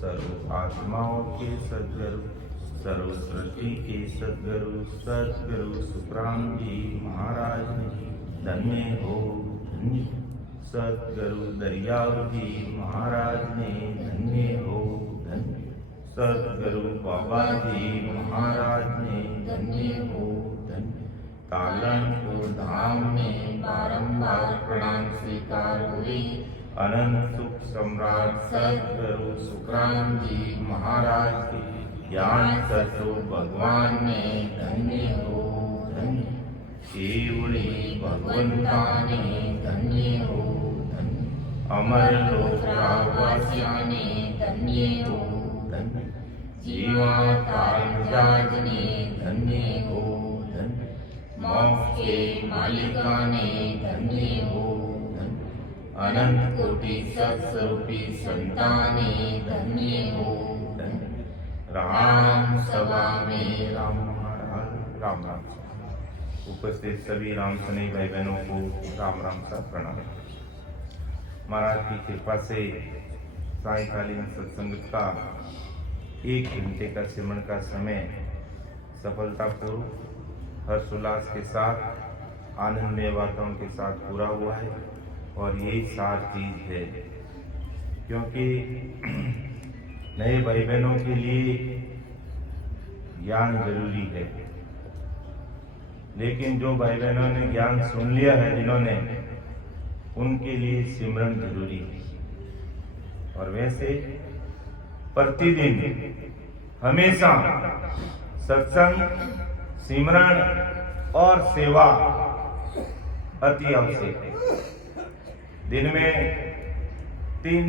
सर्व आत्माओं के सद्गुरु, सर्व सृष्टि के सद्गुरु सद्गुरु सुखराम जी महाराज धन्य हो धन्य। सद्गुरु दरियाव जी महाराज ने धन्य हो धन्य। सद्गुरु बाबा जी महाराज ने धन्य हो धन्य। कालनपुर धाम में बारंबार प्रणाम स्वीकार हुए अनंत सुख सम्राट सद्गुरु सुखराम जी महाराज के ज्ञान सतो भगवान ने धन्य हो धन्य। केवली भगवंता ने धन्य हो धन्य। अमर लोक वासिया ने धन्य हो धन्य। जीवा कालराज ने धन्य हो धन्य। मोक्ष के मालिका ने धन्य हो धन्य। अनंत कोटि सत्स्वरूपी संताने धन्य हो धन्य। राम सभा में राम महाराज राम राम। उपस्थित सभी राम सने भाई बहनों को राम राम सा प्रणाम। महाराज की कृपा से सायंकालीन सत्संग का 1 घंटे का सिमरन का समय सफलतापूर्वक हर्षोल्लास के साथ आनंदमय वातावरण के साथ पूरा हुआ है। और यही सार चीज है, क्योंकि नए भाई बहनों के लिए ज्ञान जरूरी है, लेकिन जो भाई बहनों ने ज्ञान सुन लिया है जिन्होंने, उनके लिए सिमरन जरूरी है। और वैसे प्रतिदिन हमेशा सत्संग, सिमरन और सेवा अति आवश्यक है। दिन में 3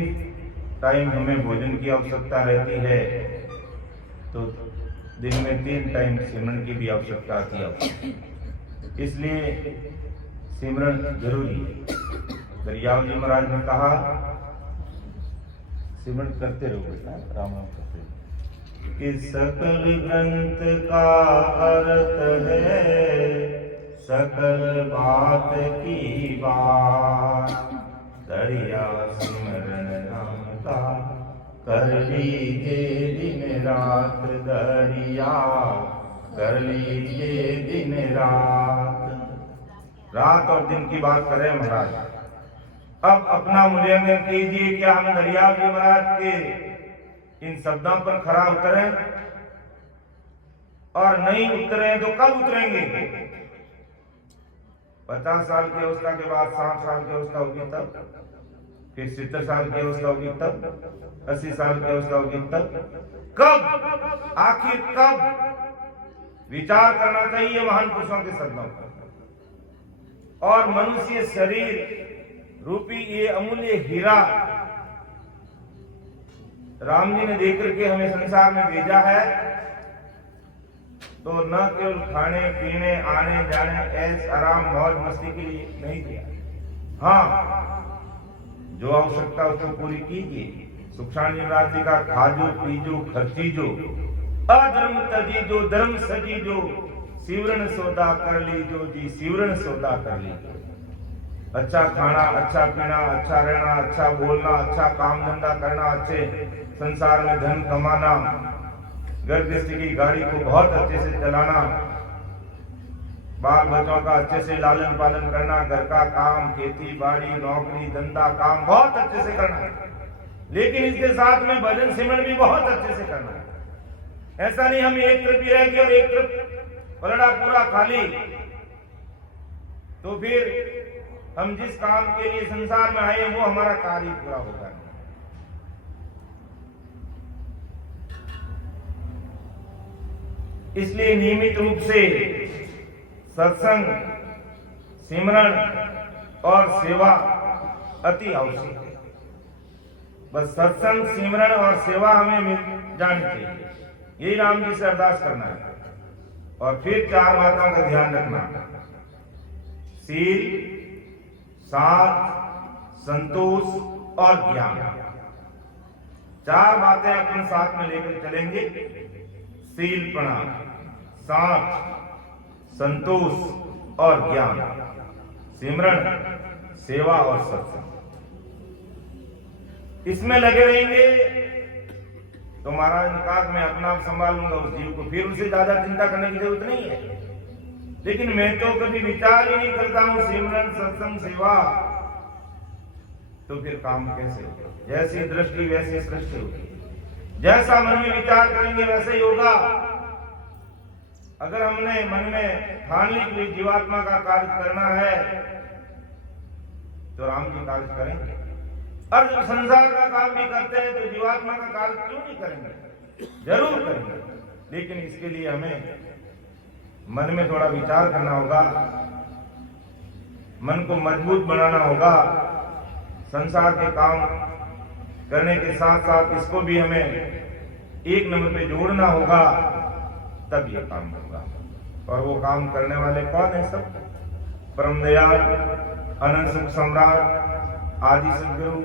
टाइम हमें भोजन की आवश्यकता रहती है, तो दिन में 3 टाइम सिमरन की भी आवश्यकता आती है। इसलिए सिमरन जरूरी है। दरियाव जी महाराज ने कहा सिमरन करते रहो बेटा, राम राम करते रहो। कि सकल ग्रंथ का अर्थ है सकल बात की बात। दरिया सिमरन राम का कर लीजिए दिन रात। दरिया कर लीजिए दिन रात। रात और दिन की बात करें महाराज। अब अपना मूल्यांकन कीजिए, क्या हम दरिया जी महाराज के इन शब्दों पर खरा उतरे? और नहीं उतरे तो कब उतरेंगे? 50 साल की अवस्था के बाद 60 साल की अवस्था होगी तब, फिर 70 साल की अवस्था होगी तब, 80 साल की अवस्था होगी तब, कब आखिर कब? विचार करना चाहिए महान पुरुषों के शब्दों पर। और मनुष्य शरीर रूपी ये अमूल्य हीरा राम जी ने देकर के हमें संसार में भेजा है, तो न केवल खाने पीने आने जाने ऐश आराम मौज मस्ती के लिए नहीं दिया। हाँ, जो आवश्यकता उसको पूरी कीजिए। सुखसानी राज्य का खाजो पीजो खर्चीजो, अधर्म तजीजो धर्म सजीजो, सिवरण सौदा कर लीजो जी सिवरण सौदा कर लीजो। अच्छा खाना, अच्छा पीना, अच्छा रहना, अच्छा बोलना, अच्छा काम धंधा करना, अच्छे संसार में धन कमाना, घर गृहस्थी की गाड़ी को बहुत अच्छे से चलाना, बाल बच्चों का अच्छे से लालन पालन करना, घर का काम, खेती बाड़ी, नौकरी धंधा काम बहुत अच्छे से करना है। लेकिन इसके साथ में भजन सिमरन भी बहुत अच्छे से करना है। ऐसा नहीं हम एक तरफ ही रह गए और एक तरफ पलड़ा पूरा खाली, तो फिर हम जिस काम के लिए संसार में आए वो हमारा कार्य पूरा होगा। इसलिए नियमित रूप से सत्संग, सिमरन और सेवा अति आवश्यक है। बस सत्संग, सिमरन और सेवा हमें मिल जानी चाहिए, यही राम जी से अरदास करना है। और फिर 4 बातों का ध्यान रखना: सील, साथ, संतोष और ज्ञान। 4 बातें अपन साथ में लेकर चलेंगे: सीलपना, साथ, संतोष और ज्ञान, सिमरन, सेवा और सत्संग। इसमें लगे रहेंगे तो महाराज ने कहा मैं अपना आप संभाल लूंगा उस जीव को, फिर उसे ज्यादा चिंता करने की जरूरत नहीं है। लेकिन मैं तो कभी विचार ही नहीं करता हूं सिमरन सत्संग सेवा, तो फिर काम कैसे होगा? जैसी दृष्टि वैसी सृष्टि होगी, जैसा मन में विचार करेंगे वैसे ही होगा। अगर हमने मन में ठान ली कि जीवात्मा का कार्य करना है तो राम जी कार्य करेंगे, और जब संसार का काम भी करते हैं तो जीवात्मा का कार्य क्यों नहीं करेंगे? जरूर करेंगे, लेकिन इसके लिए हमें मन में थोड़ा विचार करना होगा, मन को मजबूत बनाना होगा। संसार के काम करने के साथ साथ इसको भी हमें एक नंबर पे जोड़ना होगा, तब ये काम होगा। और वो काम करने वाले कौन है? सब परम दयाल अनंत सुख सम्राट आदि सदगुरु,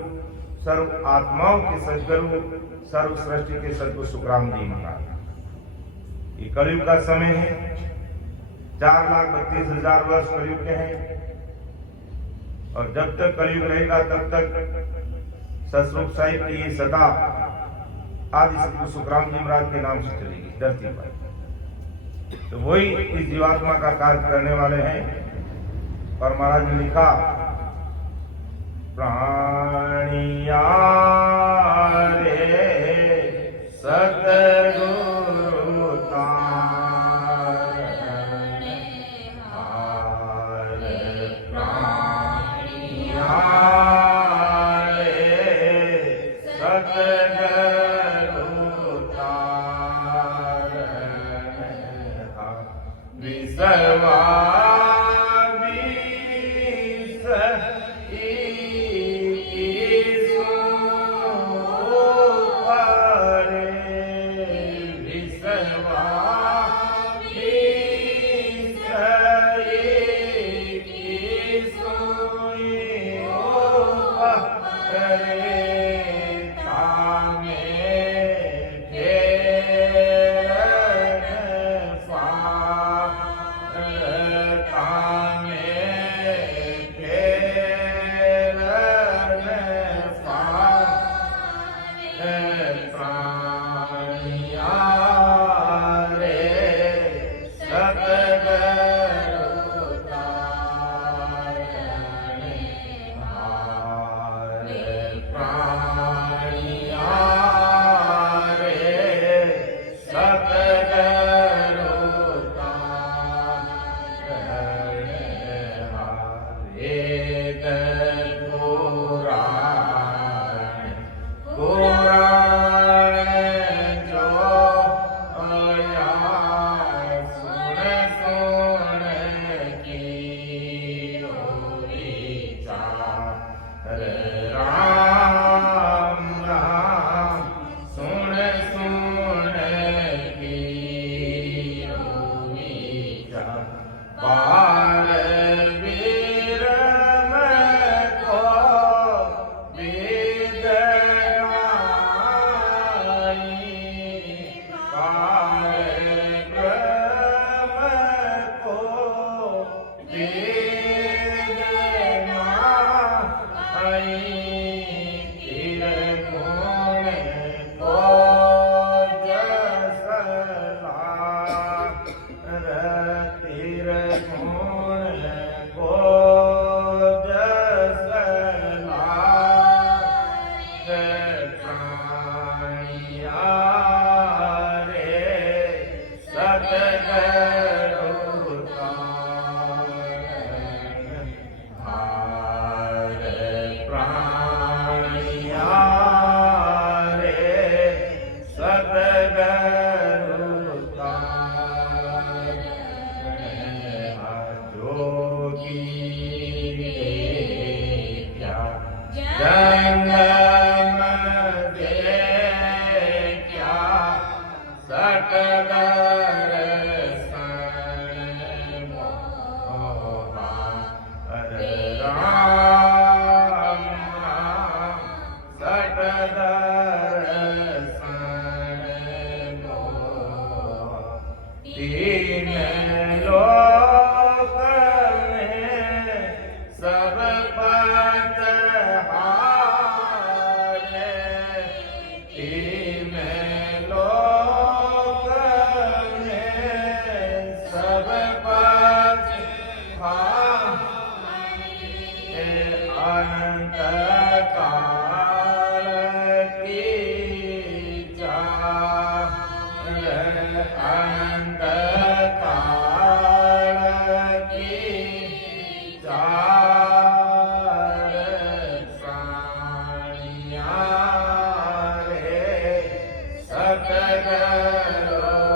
सर्व आत्माओं के सदगुरु, सर्व सृष्टि के सदगुरु सुखराम जी महाराज। ये कलयुग का समय है, 4,32,000 वर्ष कलयुग के हैं, और जब तक कलयुग रहेगा तब तक सतरूप साहिब की ये सदा आदि सदगुरु सुखराम जी महाराज के नाम से चलेगी धरती पर। तो वही इस जीवात्मा का कार्य करने वाले हैं। और महाराज ने लिखा, प्राणिया रे सतगुरु तारने हार, प्राणिया रे सतगुरु तारने हार, विसवा Amen. अनंत काल की चार प्राणियां रे सतगुरु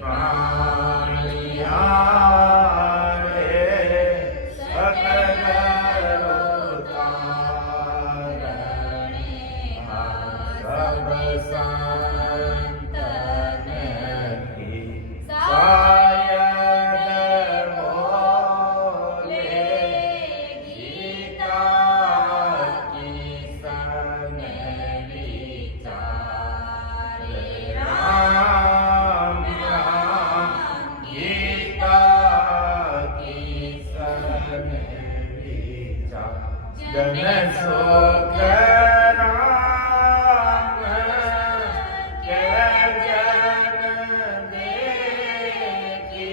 प्राणिया रे सतगुरु तारणे सब संतन की सायद बोले गीता की सन विचार राम राम गीता की सन विचार जन सुख राम के जन देखी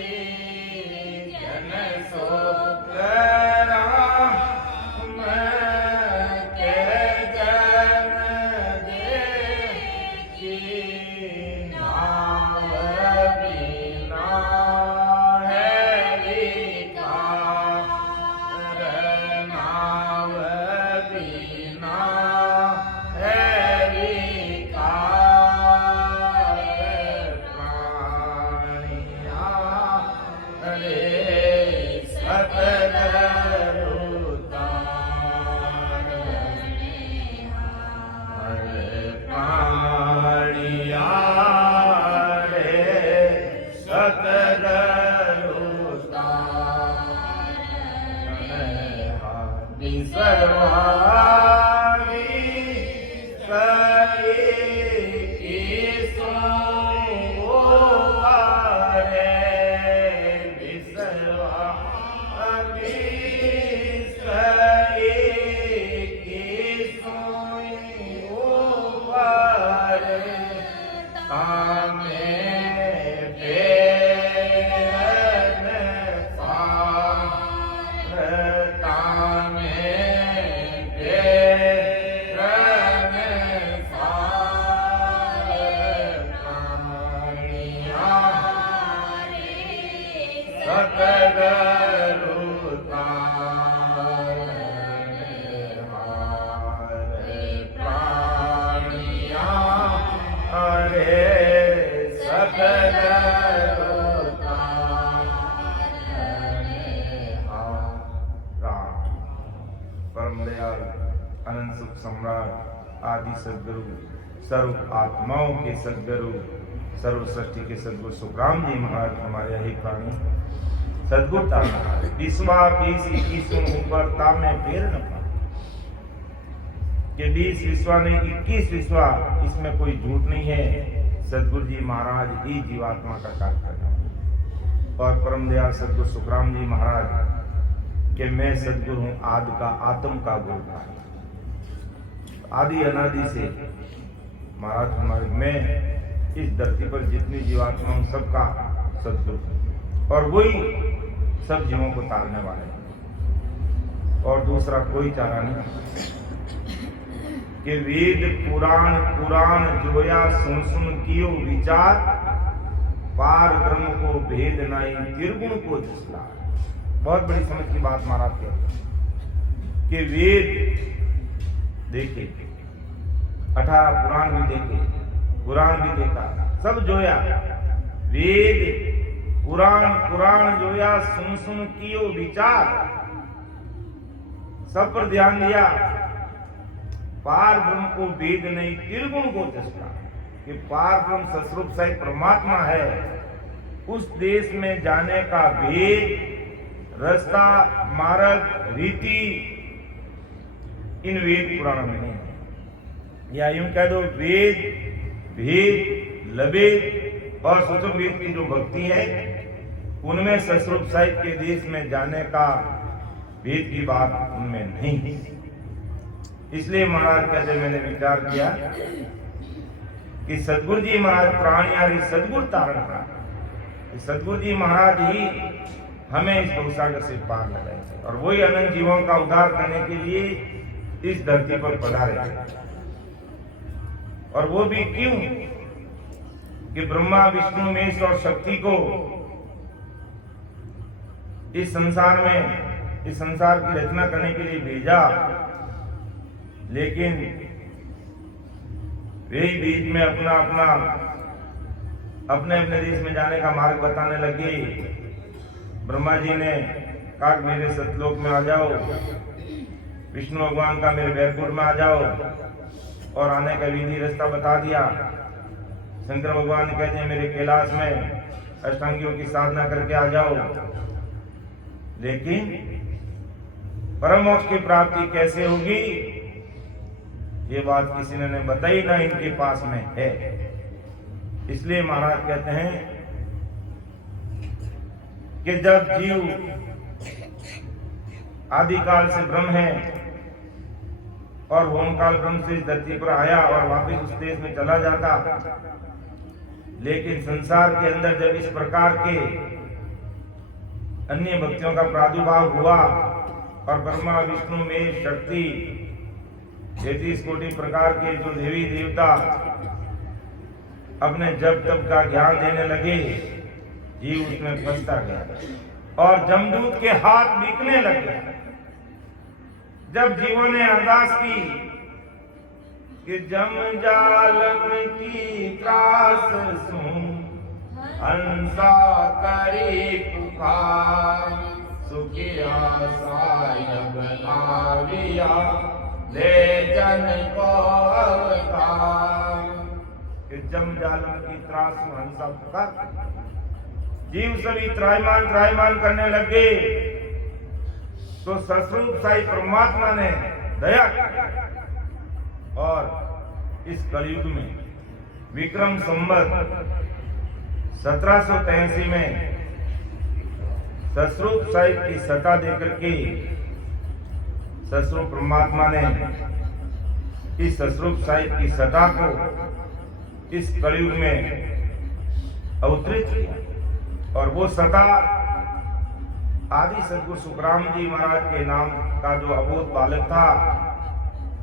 जन सुख राम के जन देखी नाम बिना है विकार नाम बिना है विकार प्राणिया रे सतगुरु तारणे प्राणिया रे सतगुरु तारणे विसर्वाणि सरी की सोवारे विसर्वाणि सरी की सोवारे तामे पेरन पार तामे पेरन पार प्राणिया सतगुरु तारणे प्राणिया रे सतगुरु तारणे राम परम दयाल अनंत सुख सम्राट आदि सदगुरु सर्व आत्माओं के सदगुरु सर्व सृष्टि के सदगुरु सुखराम जी महाराज हमारे ही प्राणी सदगुरु तारना विश्वा 20-21 ऊपर ताम में फेर न पा कि 20 विश्वा नहीं 21 विश्वा इसमें कोई झूठ नहीं है। सदगुरु जी महाराज ही जीवात्मा का कार्य कर रहे हैं और परम दयाल सदगुरु सुखराम जी महाराज कि मैं सदगुरु हूँ आदि का आत्म का गुरु आदि अनादि से महाराज हमारे मैं इस धरती पर जितनी जीवात्मा हूँ सबका सदगुरु और वही सब जीवों को तारने वाले हैं और दूसरा कोई चारा नहीं कि वेद पुराण पुराण जोया सुन सुन कियो विचार पार ब्रह्म को भेद नाई निर्गुण को जिसला। बहुत बड़ी समझ की बात महाराज कहते कि वेद देखे 18 पुराण भी देखे पुराण भी देखा सब जोया वेद पुराण पुराण जोया सुन सुन कियो विचार सब पर ध्यान दिया पार ब्रह्म को भेद नहीं त्रिगुण को चेष्टा कि पार ब्रह्म सस्वरूप सही परमात्मा है उस देश में जाने का भेद रास्ता मार्ग रीति इन वेद पुराणों में नहीं है या यूं कह दो वेद भेद लभेद और सूक्ष्म वेद की जो भक्ति है उनमें सस्वरूप साहिब के देश में जाने का भेद की बात उनमें नहीं है। इसलिए महाराज कहते मैंने विचार किया कि सदगुरु जी महाराज प्राणियारी सदगुरु तारण सदगुरु जी महाराज ही हमें इस भवसागर से पार लगाए और वही अनंत जीवों का उद्धार करने के लिए इस धरती पर पधारे और वो भी क्यों कि ब्रह्मा विष्णु महेश और शक्ति को इस संसार की रचना करने के लिए भेजा लेकिन वे बीच में अपना अपना अपने अपने देश में जाने का मार्ग बताने लगे। ब्रह्मा जी ने कहा मेरे सतलोक में आ जाओ, विष्णु भगवान का मेरे वैकुंठ में आ जाओ, और आने का विधि रास्ता बता दिया। शंकर भगवान कहते हैं मेरे कैलाश में अष्टांगियों की साधना करके आ जाओ। लेकिन परम मोक्ष की प्राप्ति कैसे होगी, ये बात किसी ने बताई ना इनके पास में है। इसलिए महाराज कहते हैं कि जब जीव आदिकाल से ब्रह्म है और होमकाल ब्रह्म से इस धरती पर आया और वापिस उस देश में चला जाता, लेकिन संसार के अंदर जब इस प्रकार के अन्य भक्तियों का प्रादुर्भाव हुआ और ब्रह्मा विष्णु महेश शक्ति 33 कोटि प्रकार के जो देवी देवता अपने जप तप का ज्ञान देने लगे, जीव उसमें फंसता गया और जमदूत के हाथ बिकने लगे। जब जीवों ने अरदास की कि जम जालम की त्रास सुन हंसा करे पुकार, सुखिया सायब लाविया ले जन को अवतार। कि जम जालम की त्रास सुन हंसा पुकार, जीव सभी त्रायमान करने लगे। तो सस्वरूप साई परमात्मा ने दया और इस कलयुग में विक्रम संवत 1783 में सस्वरूप साई की सत्ता देकर के सस्वरूप परमात्मा ने इस सस्वरूप साई की सत्ता को इस कलयुग में अवतरित किया। और वो सत्ता आदि सदगुरु सुखराम जी महाराज के नाम का जो अबोध बालक था,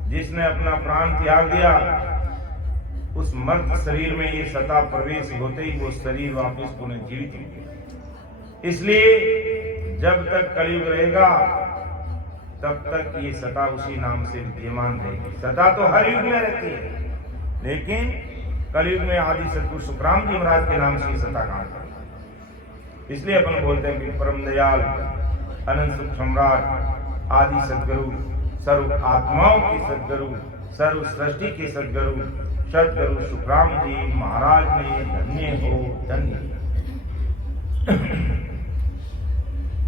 जिसने अपना प्राण त्याग दिया, उस मर्त शरीर में ये सत्ता प्रवेश होते ही वो शरीर वापस पुनर्जीवित हो गया। इसलिए जब तक कलयुग रहेगा तब तक ये सत्ता उसी नाम से विद्यमान रहेगी। सत्ता तो हर युग में रहती है, लेकिन कलयुग में आदि सदगुरु सुखराम जी महाराज के नाम से सत्ता कहां है। इसलिए अपन बोलते हैं कि परम दयाल अनंत सुख सम्राट आदि सदगुरु, सर्व आत्माओं के सदगुरु, सर्व सृष्टि के सदगुरु सदगुरु सुखराम जी महाराज ने धन्य हो धन्य।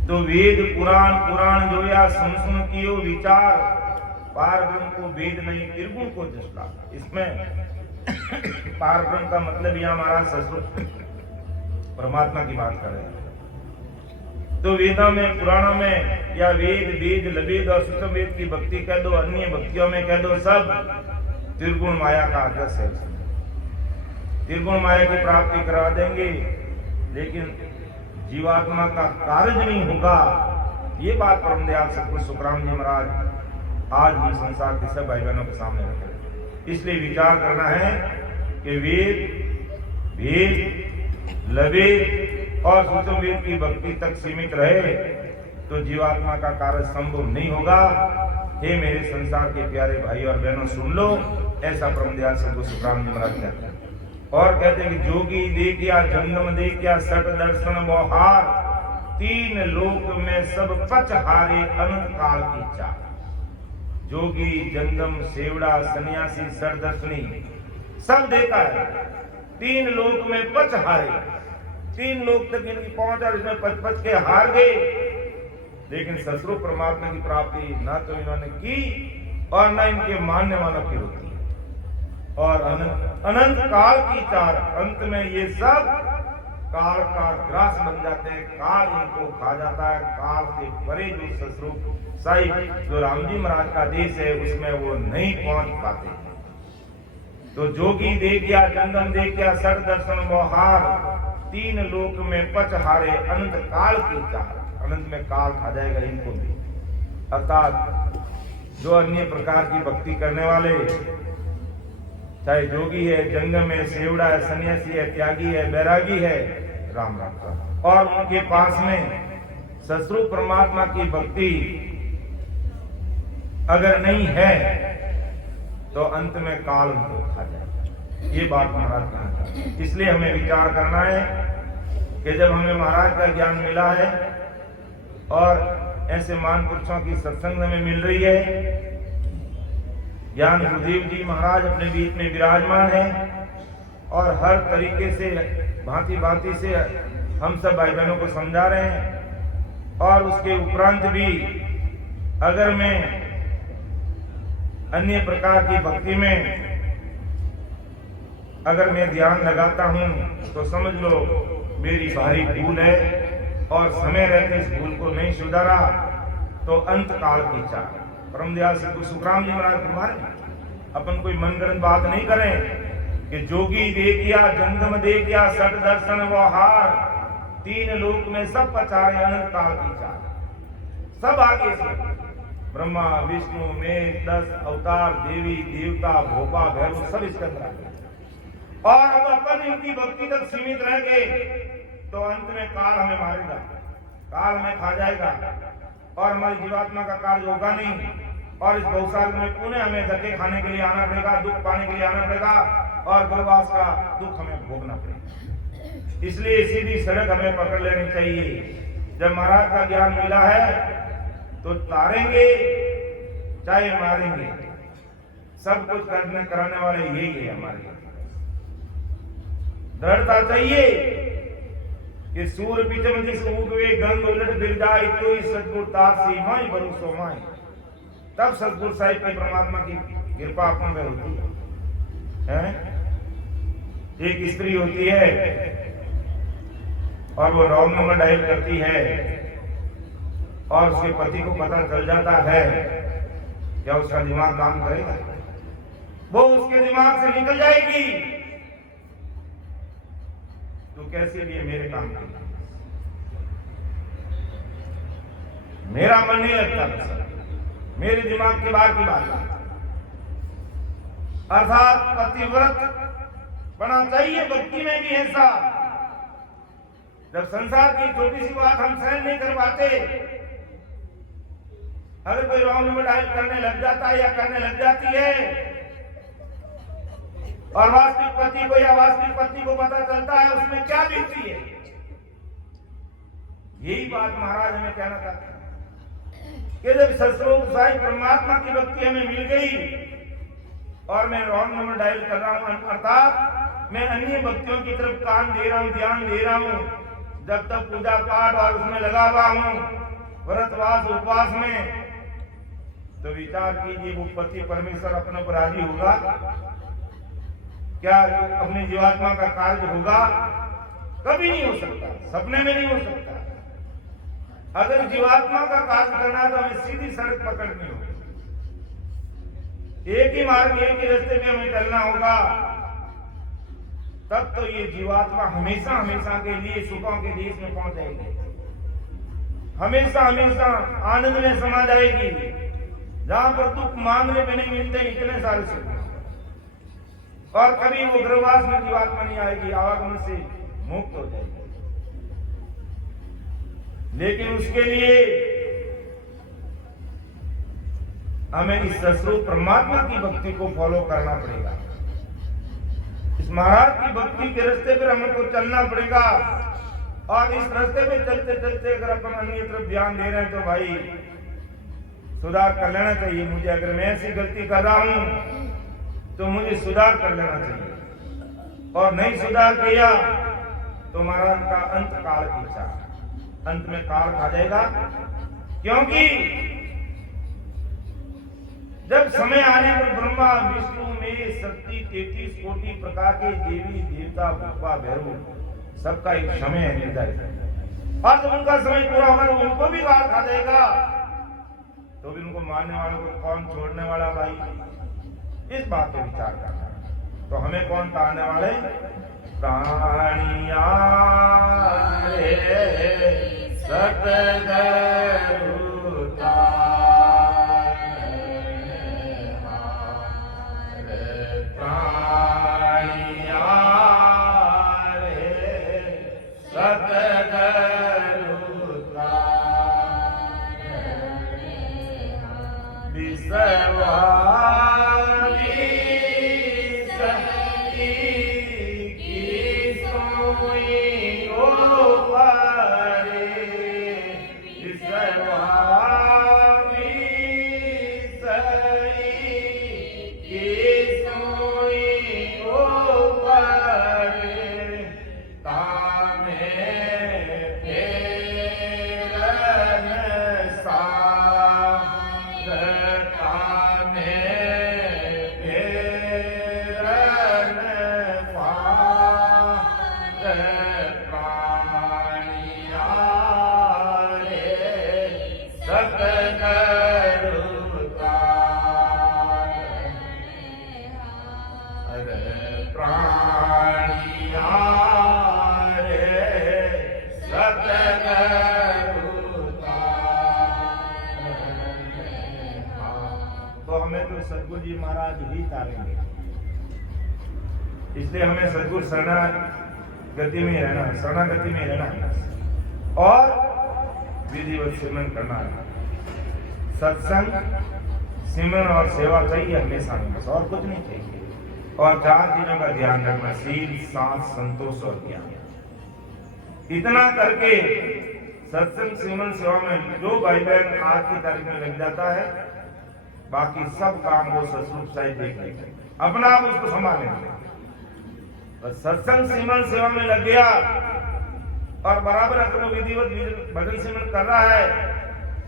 तो वेद पुराण जोया सुन कियो विचार, पार ब्रह्म को वेद नहीं त्रिगुण को दृष्टा। इसमें पार ब्रह्म का मतलब यहाँ महाराज सस्वरूप परमात्मा की बात कर रहे हैं। तो वेदों में पुराणों में या वेद लवेद और सुतम वेद की भक्ति कह दो, अन्य भक्तियों में कह दो, सब त्रिगुण माया का आदर्श है। त्रिगुण माया की प्राप्ति करा देंगे, लेकिन जीवात्मा का कार्य नहीं होगा। ये बात परम दयाल सतगुरु सुखराम जी महाराज आज भी संसार के सब भाई बहनों के सामने रख रहे हैं। इसलिए विचार करना है कि वेद लवेद और सुतम वेद की भक्ति तक सीमित रहे तो जीवात्मा का कार्य संभव नहीं होगा। हे मेरे संसार के प्यारे भाई और बहनों, सुन लो, ऐसा परम दयाल सतगुरु सुखराम जी महाराज कहते हैं। और कहते हैं कि जोगी देखिया जंगम देखिया सट दर्शन मोहार, तीन लोक में सब पच हारे अनंत काल की चाह। जोगी जंगम सेवड़ा सन्यासी सट दर्शनी सब देखा है, तीन लोक में पच हारे, तीन लोक तक इनकी पहुंच और इसमें पच पच के हार गए, लेकिन ससुर परमात्मा की प्राप्ति न तो इन्होंने की और न इनके मानने वालों की होती है। और अनंत काल की चार, अंत में ये सब काल का ग्रास बन जाते हैं, काल इनको खा जाता है। काल से परे जो ससुर साई जो राम जी महाराज का देश है उसमें वो नहीं पहुंच पाते। तो जोगी देख गया जंगम देख गया सर दर्शन मोहार, तीन लोक में पच हारे अनंत काल की चार, अनंत में काल खा जाएगा इनको भी। अर्थात जो अन्य प्रकार की भक्ति करने वाले, चाहे जोगी है, जंगम है, सेवड़ा है, सन्यासी है, त्यागी है, बैरागी है, राम राम का, और उनके पास में ससुर परमात्मा की भक्ति अगर नहीं है तो अंत में काल उनको खा जाएगा। ये बात महाराज कहना चाहते हैं। इसलिए हमें विचार करना है कि जब हमें महाराज का ज्ञान मिला है और ऐसे महापुरुषों की सत्संग में मिल रही है, ज्ञान गुरुदेव जी महाराज अपने बीच में विराजमान है और हर तरीके से भांति भांति से हम सब भाई बहनों को समझा रहे हैं। और उसके उपरांत भी अगर मैं अन्य प्रकार की भक्ति में अगर मैं ध्यान लगाता हूं तो समझ लो मेरी भारी भूल है और समय रहते इस भूल को नहीं सुधारा तो अंत काल की चाह। परम दयाल श्री गुरु सुखराम जी महाराज फरमाए अपन कोई मनगढ़ंत बात नहीं करें कि जोगी देखिया जंगम देखिया सत दर्शन वो हार, तीन लोक में सब पचारे अनंत काल की चाह। सब आगे से ब्रह्मा विष्णु में 10 अवतार देवी देवता भोपा भैरव सब इसके अंदर आ गए और अब अपन इनकी भक्ति तक सीमित रह गए तो अंत में काल हमें मारेगा, काल में खा जाएगा और हमारी जीवात्मा का कार्य होगा नहीं और इस बहुसाल में पुनः हमें धक्के खाने के लिए आना पड़ेगा, दुख पाने के लिए आना पड़ेगा और गर्भवास का दुख हमें भोगना पड़ेगा। इसलिए सीधी सड़क हमें पकड़ लेनी चाहिए। जब महाराज का ज्ञान मिला है तो तारेंगे चाहे मारेंगे, सब कुछ करने कराने वाले यही है हमारे। दृढ़ता चाहिए कि सूर पिचम दिस उगवे गंग उलट फिर जाए तो सतगुरु तापसी माई भरोसो माई। तब सतगुरु साहिब की परमात्मा की कृपा अपन में होती है। एक स्त्री होती है और वो रॉन्ग नंबर डायल करती है और उसके पति को पता चल जाता है, क्या उसका दिमाग काम करेगा? वो उसके दिमाग से निकल जाएगी तो कैसे लिए मेरे काम के मेरा मन नहीं लगता, मेरे दिमाग की बात अर्थात पतिव्रत बना चाहिए भक्ति में भी ऐसा। जब संसार की छोटी सी बात हम सहन नहीं कर पाते, अगर कोई रॉन्ग नंबर डायल करने लग जाता है या करने लग जाती है और वास्तविक पति को या वास्तविक पत्नी को पता चलता है उसमें क्या बीतती है। यही बात महाराज हमें कहना चाहते हैं कि जब सतस्वरूप साईं परमात्मा की भक्ति हमें मिल गई और मैं रॉन्ग नंबर डायल कर रहा हूं, अर्थात मैं अन्य भक्तियों की तरफ कान दे रहा हूं, ध्यान दे रहा हूं, जब तक पूजा पाठ और उसमें लगा हुआ हूं, व्रतवास उपवास में, तो विचार कीजिए वो पति परमेश्वर अपने पर राजी होगा क्या? अपनी जीवात्मा का कार्य होगा? कभी नहीं हो सकता, सपने में नहीं हो सकता। अगर जीवात्मा का कार्य करना है तो हमें सीधी सड़क पकड़नी होगी, एक ही मार्ग, एक ही रास्ते पे हमें चलना होगा। तब तो ये जीवात्मा हमेशा हमेशा के लिए सुखों के देश में पहुंच जाएगी, हमेशा हमेशा आनंद में समा जाएगी, जहां पर दुख मांगने में नहीं मिलते इतने सारे सुख। और कभी वो गर्भवास में जीवात्मा नहीं आएगी, आवागमन से मुक्त हो जाएगी। लेकिन उसके लिए हमें इस सतस्वरूप परमात्मा की भक्ति को फॉलो करना पड़ेगा। इस महाराज की भक्ति के रास्ते पर हमको चलना पड़ेगा और इस रास्ते पे चलते चलते अगर अपन अन्य तरफ ध्यान दे रहे हैं तो भाई सुधार कर लेना चाहिए मुझे। अगर मैं ऐसी गलती कर रहा हूं तो मुझे सुधार कर लेना चाहिए और नहीं सुधार किया तो महाराज का अंत काल की चाह, अंत में काल खा जाएगा। क्योंकि जब समय आने पर ब्रह्मा विष्णु में शक्ति 33 कोटि प्रकार के देवी देवता भगवा भैरव सबका एक समय है निर्धारित, और जब उनका समय पूरा होगा तो उनको भी काल खा जाएगा। तो भी उनको मारने वालों को कौन छोड़ने वाला भाई? इस बात पे विचार करना। तो हमें कौन तारने वाले? प्राणिया सतगुरु सदगुरु जी महाराज ही तारेंगे। इसलिए हमें सदगुरु शरणागति में रहना है, शरणागति में रहना है और विधिवत सिमरन करना है। सत्संग, सिमरन और सेवा चाहिए हमेशा, बस और कुछ नहीं चाहिए। और 4 चीजों का ध्यान रखना, शील, सांस, संतोष और ज्ञान। इतना करके सत्संग, सिमरन, सेवा में जो भाई बहन आज की तारीख में लग जाता है, बाकी सब काम वो ससुर साहिब देख लेंगे, अपना आप उसको संभालेंगे। बस सत्संग, सिमरन, सेवा में लग गया और बराबर अपना विधिवत भजन सिमरन कर रहा है,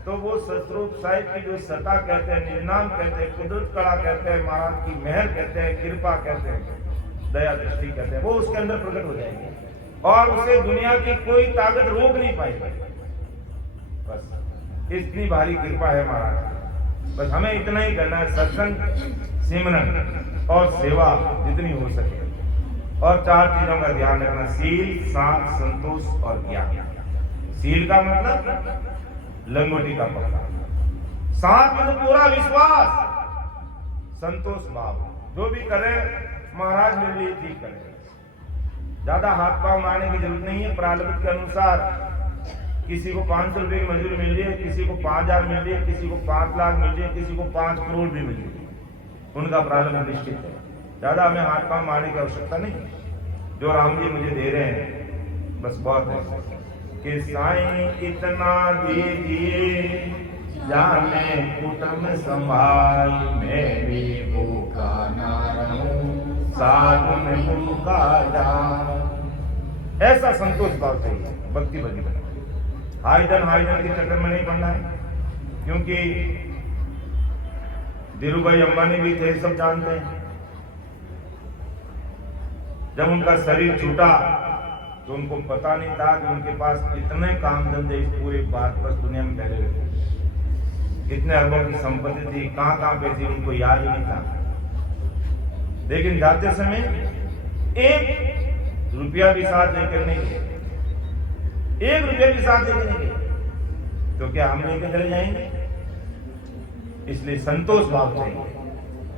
तो वो सतरूप साहिब की जो सत्ता कहते हैं, निर्नाम कहते हैं, कुदरत कला कहते हैं, महाराज की मेहर कहते हैं, कृपा कहते हैं, दया दृष्टि कहते हैं, वो उसके अंदर प्रकट हो जाएगी और उसे दुनिया की कोई ताकत रोक नहीं पाएगी। बस इतनी भारी कृपा है महाराज। बस हमें इतना ही करना है, सत्संग, सिमरन और सेवा जितनी हो सके, और 4 चीजों का ध्यान रखना, शील, सांस, संतोष और ज्ञान। शील का मतलब लंगोटी का पकड़ा, सांस मतलब पूरा विश्वास, संतोष भाव, जो भी करे महाराज मेरे लिए ठीक करे। ज्यादा हाथ पांव मारने की जरूरत नहीं है। प्रारब्ध के अनुसार किसी को 500 रुपए की मजदूरी मिल रही है, किसी को 5000 मिल रही है, किसी को 5 लाख मिल रही है, किसी को 5 करोड़ भी मिल रही है, उनका प्रारब्ध निश्चित है। ज्यादा हमें हाथ पांव मारने की आवश्यकता नहीं। जो राम जी मुझे दे रहे हैं बस बहुत है कि साईं इतना दीजिए जाने कुटुंब संभाल, मैं भी भूखा ना रहूं, साधु में भूखा जान। ऐसा संतोष भाव चाहिए भक्ति भजन। हाइडन के चक्कर में नहीं पड़ना है, क्योंकि धीरूभाई अंबानी भी थे, सब जानते हैं। जब उनका शरीर छूटा तो उनको पता नहीं था कि उनके पास कितने काम धंधे इस पूरे भारत दुनिया में फैले हुए थे, कितने अरबों की संपत्ति थी, कहां पे थी, उनको याद ही नहीं था। लेकिन जाते समय 1 रुपया भी साथ लेकर नहीं गए, 1 रुपया भी साथ लेकर नहीं गए, तो क्या हम लेकर चले जाएंगे? इसलिए संतोष भाव चाहिए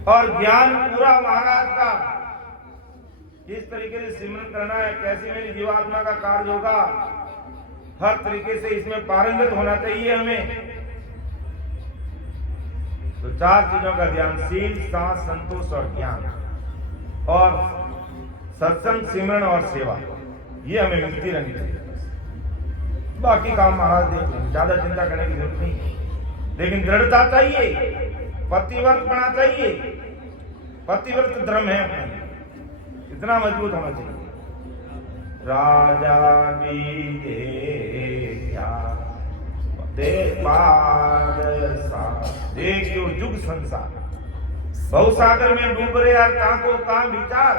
और ज्ञान पूरा महाराज का इस तरीके से सिमरन करना है। कैसे मेरी जीवात्मा का कार्य होगा, हर तरीके से इसमें पारंगत होना चाहिए हमें। तो 4 चीजों का ध्यान, शील, सांस, संतोष और ज्ञान, और सत्संग, सिमरन और सेवा, ये हमें मिलती रहनी चाहिए। बाकी काम महाराज देख लेंगे, ज्यादा चिंता करने की जरूरत नहीं। लेकिन दृढ़ता चाहिए, पतिव्रत बना चाहिए, पतिव्रत धर्म है अपना, इतना मजबूत होना चाहिए। राजा भी देखो जुग संसार, बहुसागर में डूब रहे यार, ताको काम विचार,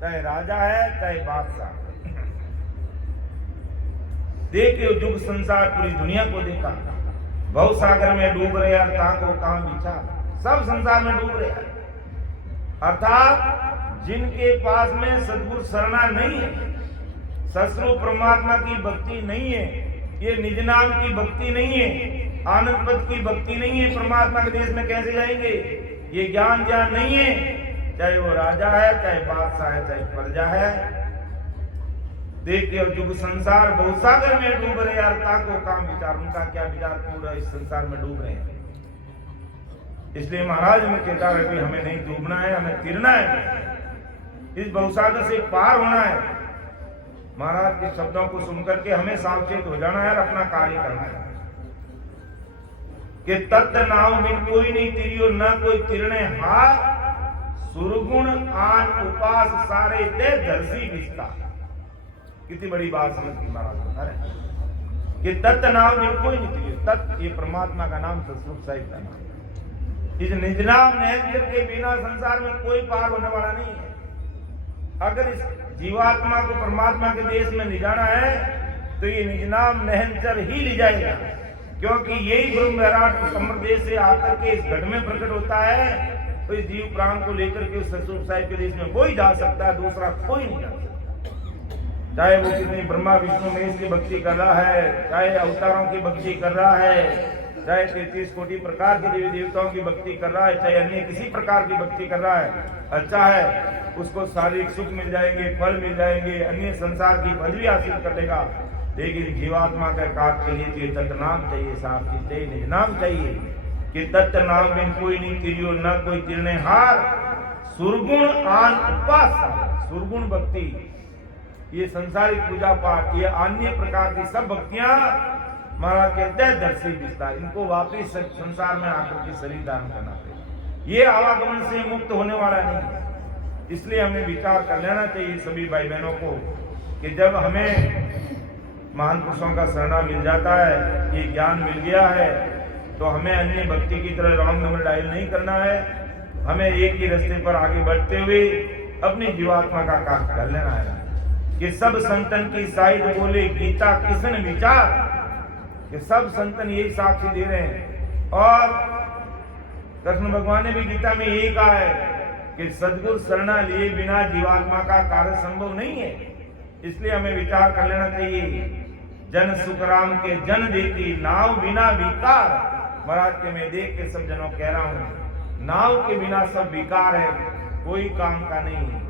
चाहे राजा है चाहे बादशाह। देखो जुग संसार, पूरी दुनिया को देखा, बहुसागर में डूब रहे यार, ताको काम विचार, सब संसार में डूब रहे हैं। अर्थात जिनके पास में सद्गुरु शरणा नहीं है, सस्वरूप परमात्मा की भक्ति नहीं है, ये निज नाम की भक्ति नहीं है, आनंद पद की भक्ति नहीं है, परमात्मा के देश में कैसे जाएंगे? ये ज्ञान नहीं है, चाहे वो राजा है, चाहे बादशाह है, चाहे प्रजा है। देखिए जुग संसार, बहुसागर में डूब रहे यार, ताको काम विचार, उनका क्या विचार, पूरा इस संसार में डूब रहे हैं। इसलिए महाराज हमें कहता है कि हमें नहीं डूबना है, हमें तिरना है, इस बहुसागर से पार होना है। महाराज के शब्दों को सुनकर के हमें सावचेत हो जाना है और अपना कार्य करना है कि तत्व नाव बिन कोई नहीं तिरियो, न कोई तिरने हाथ, सुरगुण आन उपास सारे दे दर्शी विस्तार। कितनी बड़ी बात समझ की महाराज बता रहे कि तत् नाम में कोई नहीं चाहिए। तत् ये परमात्मा का नाम, सतरूप साहिब का नाम। इस निज नाम निरंजन के बिना संसार में कोई पार होने वाला नहीं है। अगर इस जीवात्मा को परमात्मा के देश में ले जाना है तो ये निज नाम निरंजन ही ले जाएगा, क्योंकि यही ब्रह्म विराट समरदेश से आकर के इस घट में प्रकट होता है। तो इस जीव प्राण को लेकर के उस सतरूप साहिब के देश में कोई जा सकता है, दूसरा कोई नहीं जा सकता। चाहे वो कितनी ब्रह्मा विष्णु महेश की भक्ति कर रहा है, चाहे अवतारों की भक्ति कर रहा है, चाहे 33 कोटि प्रकार के देवी देवताओं की भक्ति कर रहा है, चाहे अन्य किसी प्रकार की भक्ति कर रहा है, अच्छा है उसको शारीरिक सुख मिल जाएंगे, फल मिल जाएंगे, अन्य संसार की पदवी हासिल कर लेगा। लेकिन जीवात्मा का कार्य के लिए तो ये तत् नाम चाहिए, साफ चीज चाहिए, निज नाम चाहिए कि तत् नाम में कोई नहीं तिरियो न कोई तिरने हार, सुरगुण आन उपासना। सुरगुण भक्ति, ये संसारिक पूजा पाठ, ये अन्य प्रकार की सब भक्तियां महाराज कहते हैं दर्शी विस्तार, इनको वापिस संसार में आकर के शरीर धारण करना पड़ेगा। ये आवागमन से मुक्त होने वाला नहीं है। इसलिए हमें विचार कर लेना चाहिए सभी भाई बहनों को कि जब हमें महान पुरुषों का शरणा मिल जाता है, ये ज्ञान मिल गया है, तो हमें अन्य भक्ति की तरह रॉन्ग नंबर डायल नहीं करना है। हमें एक ही रास्ते पर आगे बढ़ते हुए अपनी जीवात्मा का कार्य कर लेना है कि सब संतन की शायद बोले गीता किसन विचार, कि सब संतन यही साक्षी दे रहे हैं। और कृष्ण भगवान ने भी गीता में यही कहा है कि सद्गुरु शरणा लिए बिना जीवात्मा का कार्य संभव नहीं है। इसलिए हमें विचार कर लेना चाहिए। जन सुखराम के जन देखी नाव बिना विकार। महाराज के मैं देख के सब जनों कह रहा हूं, नाव के बिना सब विकार है, कोई काम का नहीं है।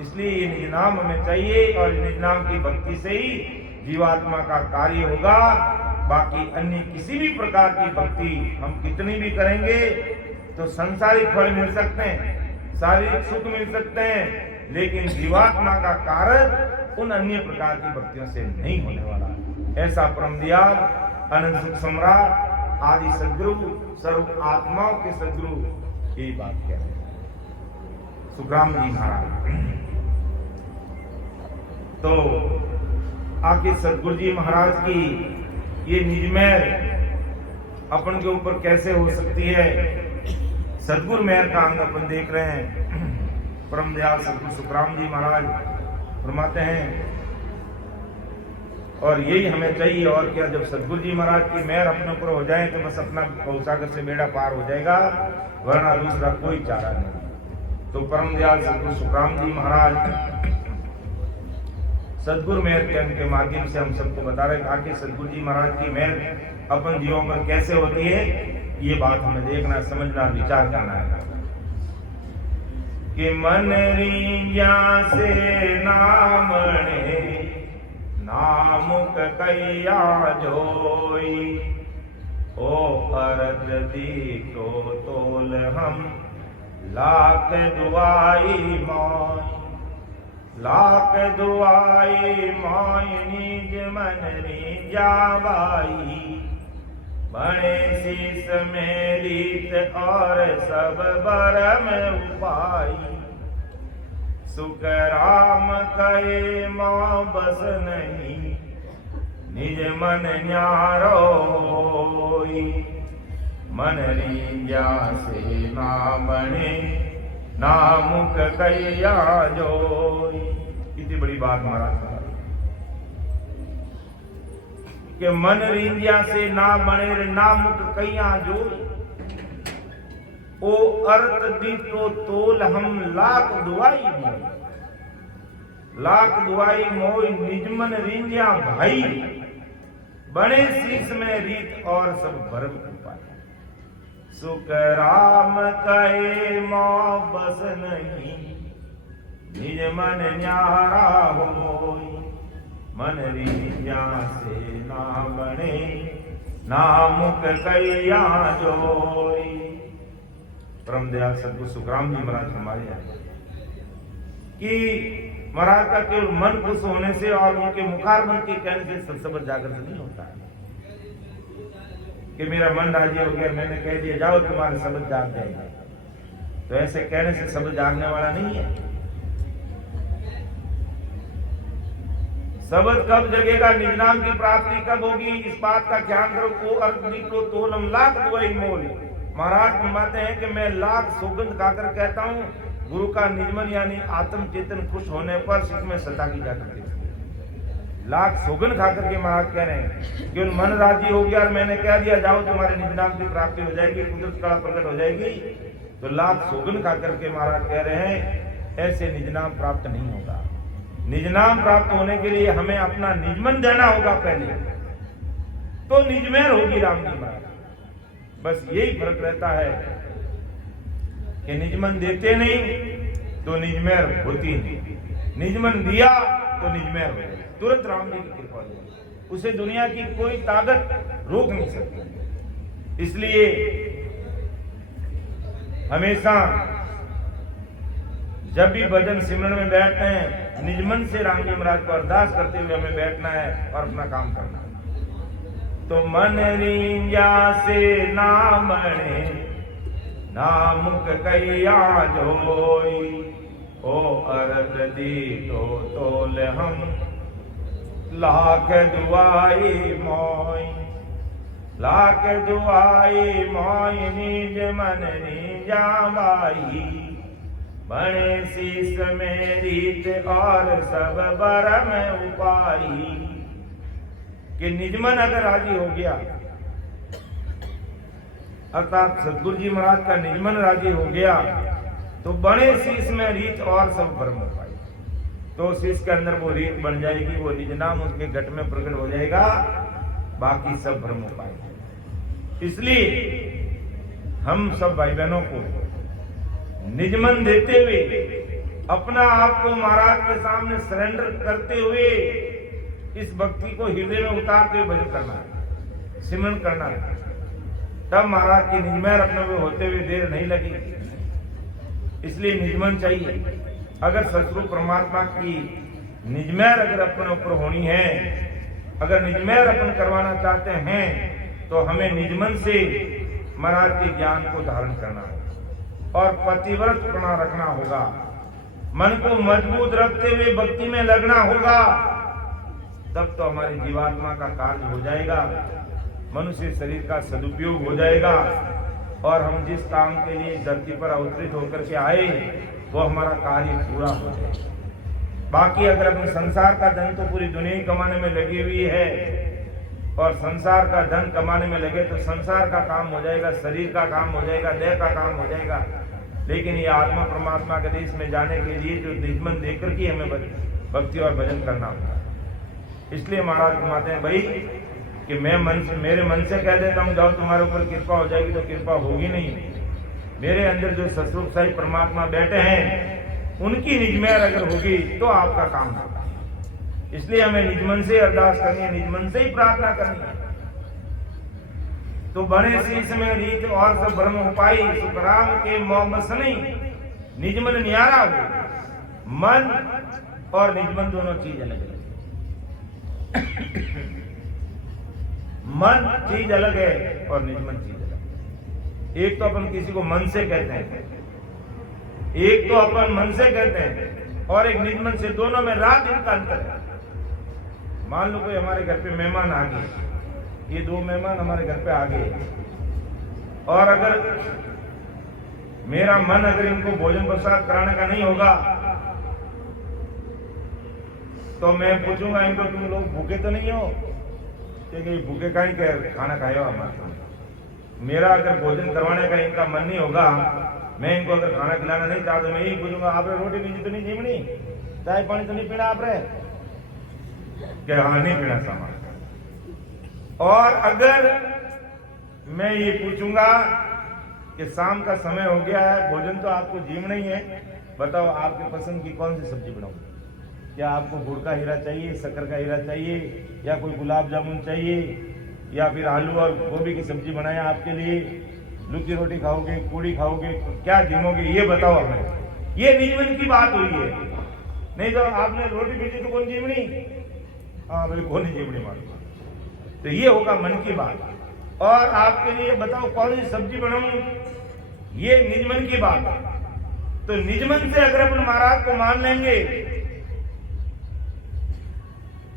इसलिए ये निज नाम हमें चाहिए और निज नाम की भक्ति से ही जीवात्मा का कार्य होगा। बाकी अन्य किसी भी प्रकार की भक्ति हम कितनी भी करेंगे तो संसारिक फल मिल सकते हैं, शारीरिक सुख मिल सकते हैं, लेकिन जीवात्मा का कार्य उन अन्य प्रकार की भक्तियों से नहीं होने वाला। ऐसा परम दयाल अनंत सुख सम्राट आदि सदगुरु सर्व आत्माओं के सदगुरु यही बात कह रहे हैं सुखराम जी महाराज। तो आखिर सदगुरु जी महाराज की ये निज मेहर अपन के ऊपर कैसे हो सकती है। सदगुरु मेहर का अंग अपन देख रहे हैं। परम दयाल सदगुरु सुखराम जी महाराज फरमाते हैं, और यही हमें चाहिए। और क्या, जब सदगुरु जी महाराज की मेहर अपने ऊपर हो जाए तो बस अपना भवसागर से बेड़ा पार हो जाएगा, वरना दूसरा कोई चारा नहीं। तो परम दयाल सदगुरु सुखराम जी महाराज सदगुरु मेहर के अंग के माध्यम से हम सबको बता रहे हैं। आखिर सदगुरु जी महाराज की मेहर अपन जीवों पर कैसे होती है, ये बात हमें देखना, समझना, विचार करना है कि मन रींजा से नामणे नामुक कैया जोई, ओ अरद दीको तोल हम लाख दुआई मौय, लाख दुआई मौय निज मन रींजा बाई, बड़े शीस में रीत और सब बरम उपाई, सुख राम कहे मां बस नहीं निज मन न्यारो होई, मन रींजा से ना बने ना मुख कैया जोई। कितनी बड़ी बात महाराज कि मन रींजा से ना बने ना मुख कैया जोई, ओ अर्थ दी तो तोल हम लाख दुआई मोय, लाख दुआई मोय निजमन रींजा भाई, बड़े शीश में रीत और सब भरम उपाय, सुख राम कहे मौ बस नहीं निज मन न्यारा होय, मन रींजा से ना बने ना मुख कैया जोई। परम दयाल सदगुरु सुखराम जी महाराज हमारे हैं कि महाराज का केवल मन खुश होने से और उनके मुखारबंद के कहने से सत्संग जागृत नहीं होता है कि मेरा मन राजी हो गया, मैंने कह दिया जाओ तुम्हारे शब्द जाग जाएगा, तो ऐसे कहने से शब्द जागने वाला नहीं है। शब्द कब जगेगा, निज नाम की प्राप्ति कब होगी, इस बात का ध्यान करो। को अर्थ निकलो तोलम लाख दुआई मोल। महाराज फरमाते हैं कि मैं लाख सौगंध खाकर कहता हूँ, गुरु का निजमन यानी आत्म चेतन खुश होने पर इसमें सता की जा सकती है। लाख सौगंध खाकर के महाराज कह रहे हैं कि मन राजी हो गया और मैंने कह दिया जाओ तुम्हारे निज नाम की प्राप्ति हो जाएगी, कुदरत कला प्रकट हो जाएगी, तो लाख सौगंध खाकर के महाराज कह रहे हैं ऐसे निज नाम प्राप्त नहीं होगा। निज नाम प्राप्त होने के लिए हमें अपना निजमन देना होगा पहले, तो निजमेर होगी राम जी महाराज। बस यही फर्क रहता है कि निजमन देते नहीं तो निजमेर होती नहीं, निजमन दिया तो निजमेर हो जाए, तुरंत राम जी की कृपा हो, उसे दुनिया की कोई ताकत रोक नहीं सकती। इसलिए हमेशा जब भी भजन सिमरन में बैठते हैं निजमन से राम जी महाराज को अरदास करते हुए हमें बैठना है और अपना काम करना है। तो मन रींजा से नामणे नामुक कैया जोई, ओ अरद दी तो तोल हम लाख दुआई मोई, लाख दुआई मोई निज मन रींजा बाई, बणे शीस में रीत और सब बरम उपाई। कि निजमन अगर राजी हो गया, अर्थात सदगुरु जी महाराज का निजमन राजी हो गया, तो बड़े शीश में रीत और सब भरम हो पाई, तो शीश के अंदर वो रीत बन जाएगी, वो निज नाम उसके घट में प्रकट हो जाएगा, बाकी सब भ्रम हो पाएगा। इसलिए हम सब भाई बहनों को निजमन देते हुए अपना आप को महाराज के सामने सरेंडर करते हुए इस भक्ति को हृदय में उतारते हुए भजन करना है, सिमरन करना है, तब महाराज की निजमेर अपने में होते हुए देर नहीं लगेगी। इसलिए निजमन चाहिए। अगर सतगुरु परमात्मा की निजमेर अगर अपने ऊपर होनी है, अगर निजमेर अपन करवाना चाहते हैं, तो हमें निजमन से महाराज के ज्ञान को धारण करना होगा और पतिव्रतपना रखना होगा, मन को मजबूत रखते हुए भक्ति में लगना होगा, तब तो हमारी जीवात्मा का कार्य हो जाएगा, मनुष्य शरीर का सदुपयोग हो जाएगा और हम जिस काम के लिए धरती पर अवतरित होकर के आए वो हमारा कार्य पूरा हो जाएगा। बाकी अगर अपने संसार का धन तो पूरी दुनिया ही कमाने में लगी हुई है और संसार का धन कमाने में लगे तो संसार का काम हो जाएगा, शरीर का काम हो जाएगा, देह का काम हो जाएगा, लेकिन ये आत्मा परमात्मा के देश में जाने के लिए जो निजमन देकर के हमें भक्ति और भजन करना होगा। इसलिए महाराज फरमाते हैं भाई कि मैं मेरे मन से कह देता हूँ जाओ तुम्हारे ऊपर कृपा हो जाएगी, तो कृपा होगी नहीं। मेरे अंदर जो सतरूप साई परमात्मा बैठे हैं उनकी निजमेर अगर होगी तो आपका काम होगा। इसलिए हमें निजमन से अरदास करनी है, निजमन से ही प्रार्थना करनी है। तो बने शीश में रीत और सब भ्रम उपाई, सुखराम के मोमसनी निजमन न्यारा हो। मन और निजमन दोनों चीज अलग है। मन चीज अलग है और निजमन चीज अलग है। एक तो अपन किसी को मन से कहते हैं, एक तो अपन मन से कहते हैं और एक निजमन से, दोनों में रात दिन का अंतर है। मान लो कोई हमारे घर पे मेहमान आ गए, ये दो मेहमान हमारे घर पे आ गए और अगर मेरा मन अगर इनको भोजन प्रसाद कराने का नहीं होगा तो मैं पूछूंगा इनको तुम लोग भूखे तो नहीं हो, क्योंकि भूखे का ही खाना खाए हो हमारे। मेरा अगर भोजन करवाने का इनका मन नहीं होगा, मैं इनको अगर खाना खिलाना नहीं चाहता, मैं यही पूछूंगा आपने रोटी बीजी तो नहीं जीवनी, चाय पानी तो नहीं पीना आपने, क्या हाँ नहीं पीना सामान। और अगर मैं ये पूछूंगा कि शाम का समय हो गया है, भोजन तो आपको जीवना ही है, बताओ आपके पसंद की कौन सी सब्जी बनाऊं? क्या आपको गुड़ का हीरा चाहिए, शक्कर का हीरा चाहिए, या कोई गुलाब जामुन चाहिए, या फिर आलू और गोभी की सब्जी बनाए आपके लिए, लुच्ची रोटी खाओगे, पूड़ी खाओगे, क्या जिमोगे, ये बताओ हमें। ये निजमन की बात हुई है। नहीं तो आपने रोटी पीती तो कौन जीवनी? हाँ भाई कौन नहीं जीवनी मालूम। तो ये होगा मन की बात। और आपके लिए बताओ कौन सी सब्जी बनाऊं, ये निजमन की बात है। तो निजमन से अगर अपन महाराज को मान लेंगे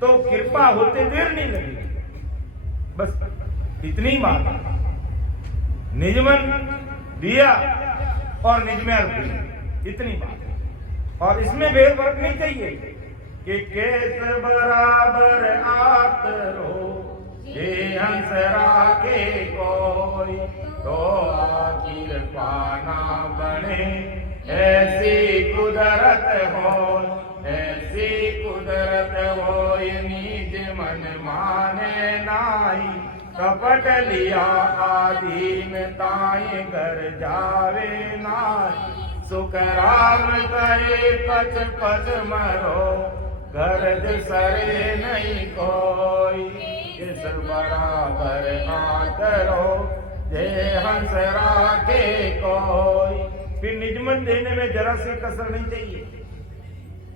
तो कृपा होते देर नहीं लगेगी। बस इतनी बात है। निजमन दिया और निजमेर हुई, इतनी बात है। और इसमें भेद फर्क नहीं चाहिए कि केस बराबर आत रो ये हंस राखे कोई, तो आखिर पाना बने ऐसी कुदरत हो, ऐसी कुदरत हो निज मन माने नाई, कपट लिया आदीन ताई घर जावे नाई, सुख राम करे पच पच मरो, गरज सरे नहीं कोई, किस बराबर आतरो जय हंस राखे कोई। फिर निजमन देने में जरा सी कसर नहीं चाहिए।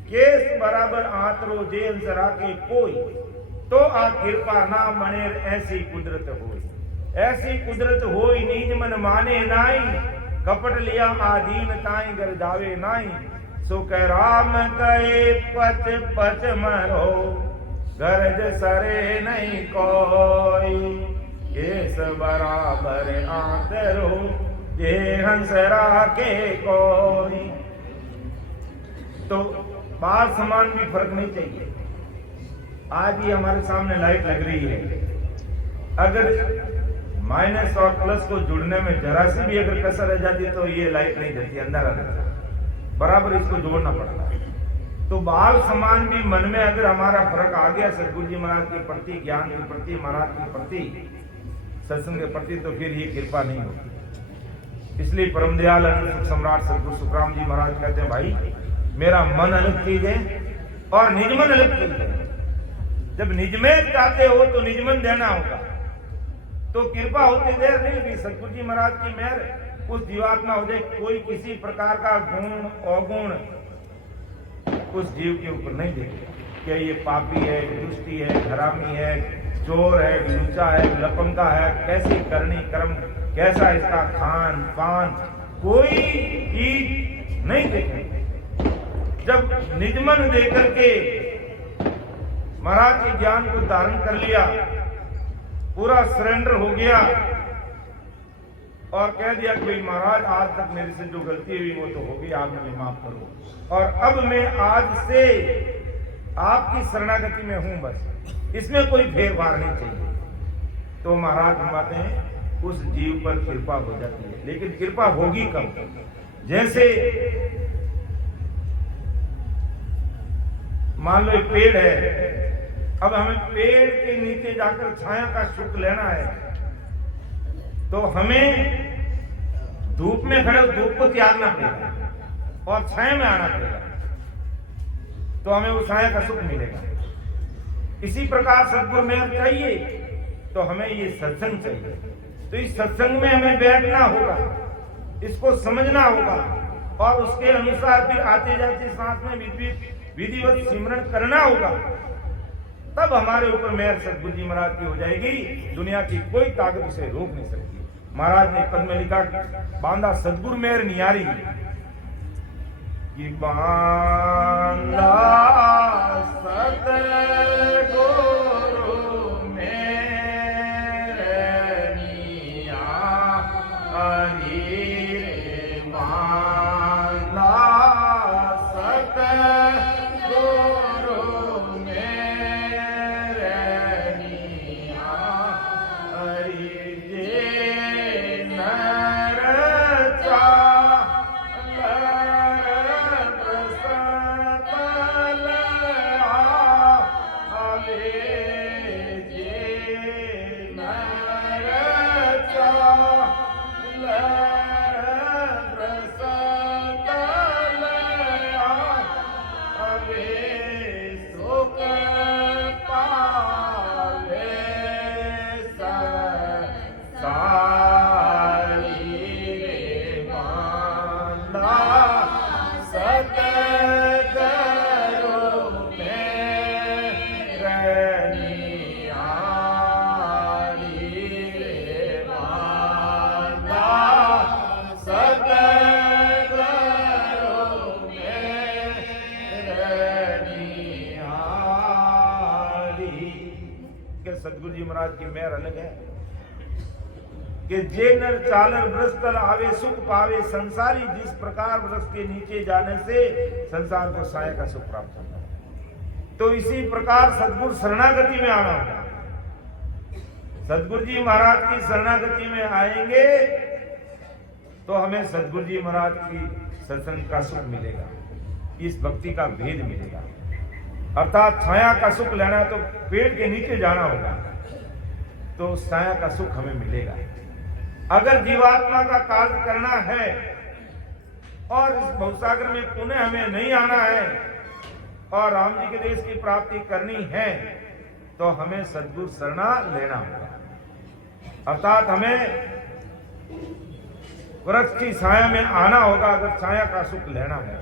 केस बराबर आतरो जे हंस राखे कोई, तो आ कृपा ना मने ऐसी कुदरत होई, ऐसी कुदरत होई निज मन माने नाई, कपट लिया आदीन ताई घर जावे नाई, सुख राम कहे पच पच मरो, गरज सरे नहीं कोई, केस बराबर आतरो ये हंस राखे कोई। तो बाल समान भी फर्क नहीं चाहिए। आज ही हमारे सामने लाइट लग रही है, अगर माइनस और प्लस को जुड़ने में जरा सी भी अगर कसर रह जाती तो ये लाइट नहीं जलती, अंदर आ जाता, बराबर इसको जोड़ना पड़ता है। तो बाल समान भी मन में अगर हमारा फर्क आ गया सदगुरु जी महाराज के प्रति, ज्ञान के प्रति, महाराज के प्रति, सत्संग के प्रति, तो फिर ये कृपा नहीं होती। इसलिए परम दयाल अनंत सम्राट सदगुरु सुखराम जी महाराज कहते हैं, भाई मेरा मन अलग चीज है और निजमन अलग चीज है। जब निजमें चाहते हो तो निजमन देना होगा, तो कृपा होती देर नहीं लगी। सतगुरु जी महाराज की मेहर उस जीवात्मा हो जाए, कोई किसी प्रकार का गुण अवगुण उस जीव के ऊपर नहीं देखेगा। क्या ये पापी है, दुष्टी है, हरामी है, चोर है, लुच्चा है, लपंगा है, कैसी करनी कर्म, कैसा इसका खान पान, कोई चीज नहीं देखेगा। जब निजमन देकर के महाराज के ज्ञान को धारण कर लिया, पूरा सरेंडर हो गया और कह दिया कि भाई महाराज आज तक मेरे से जो गलती हुई वो तो हो गई, आप मुझे माफ करो और अब मैं आज से आपकी शरणागति में हूं, बस इसमें कोई फेरफार नहीं चाहिए। तो महाराज फरमाते हैं उस जीव पर कृपा हो जाती है। लेकिन कृपा होगी कब? जैसे मान लो एक पेड़ है, अब हमें पेड़ के नीचे जाकर छाया का सुख लेना है, तो हमें धूप में खड़े धूप को त्यागना पड़ेगा और छाया में आना पड़ेगा, तो हमें वो छाया का सुख मिलेगा। इसी प्रकार सद्गुरु में चाहिए तो हमें ये सत्संग चाहिए। तो इस सत्संग में हमें बैठना होगा, इसको समझना होगा और उसके अनुसार फिर आते जाते सांस में विधिवत सिमरन करना होगा। तब हमारे ऊपर मेहर सतगुरु जी महाराज की हो जाएगी, दुनिया की कोई ताकत उसे रोक नहीं सकती। महाराज ने पद में लिखा, बांधा सतगुरु मेहर नियारी कि बांधा सतगुरु मेहर नियारी, बांधा Ah के सतगुरु जी महाराज की मेहर अलग है कि जे नर चालर वृक्ष तल आवे सुख पावे संसारी, जिस प्रकार वृक्ष के नीचे जाने से संसार को साया का सुख प्राप्त होता है, तो इसी प्रकार सतगुरु शरणागति में आना होगा। सतगुरु जी महाराज की शरणागति में आएंगे तो हमें सतगुरु जी महाराज की सत्संग का सुख मिलेगा, इस भक्ति का भेद मिलेगा। अर्थात छाया का सुख लेना तो पेड़ के नीचे जाना होगा, तो छाया का सुख हमें मिलेगा। अगर जीवात्मा का कार्य करना है और इस भवसागर में पुनः हमें नहीं आना है और राम जी के देश की प्राप्ति करनी है, तो हमें सद्गुरु शरणा लेना होगा। अर्थात हमें वृक्ष की छाया में आना होगा। अगर छाया का सुख लेना है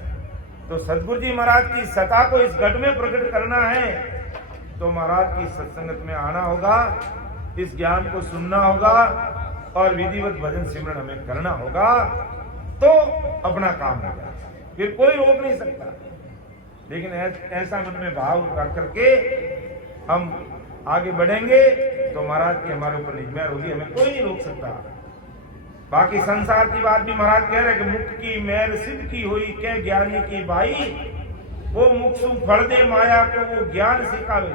तो सतगुरु जी महाराज की सत्ता को इस घट में प्रकट करना है, तो महाराज की सत्संगत में आना होगा, इस ज्ञान को सुनना होगा और विधिवत भजन सिमरन हमें करना होगा, तो अपना काम होगा, फिर कोई रोक नहीं सकता। लेकिन ऐसा मन में भाव रख करके हम आगे बढ़ेंगे तो महाराज की हमारे ऊपर निजमेर होगी, हमें कोई नहीं रोक सकता। बाकी संसार की बात भी महाराज कह रहे हैं कि मुख की मेहर सिद्ध की हुई के ज्ञानी की भाई, वो मुख सु फल दे माया को वो ज्ञान सिखावे।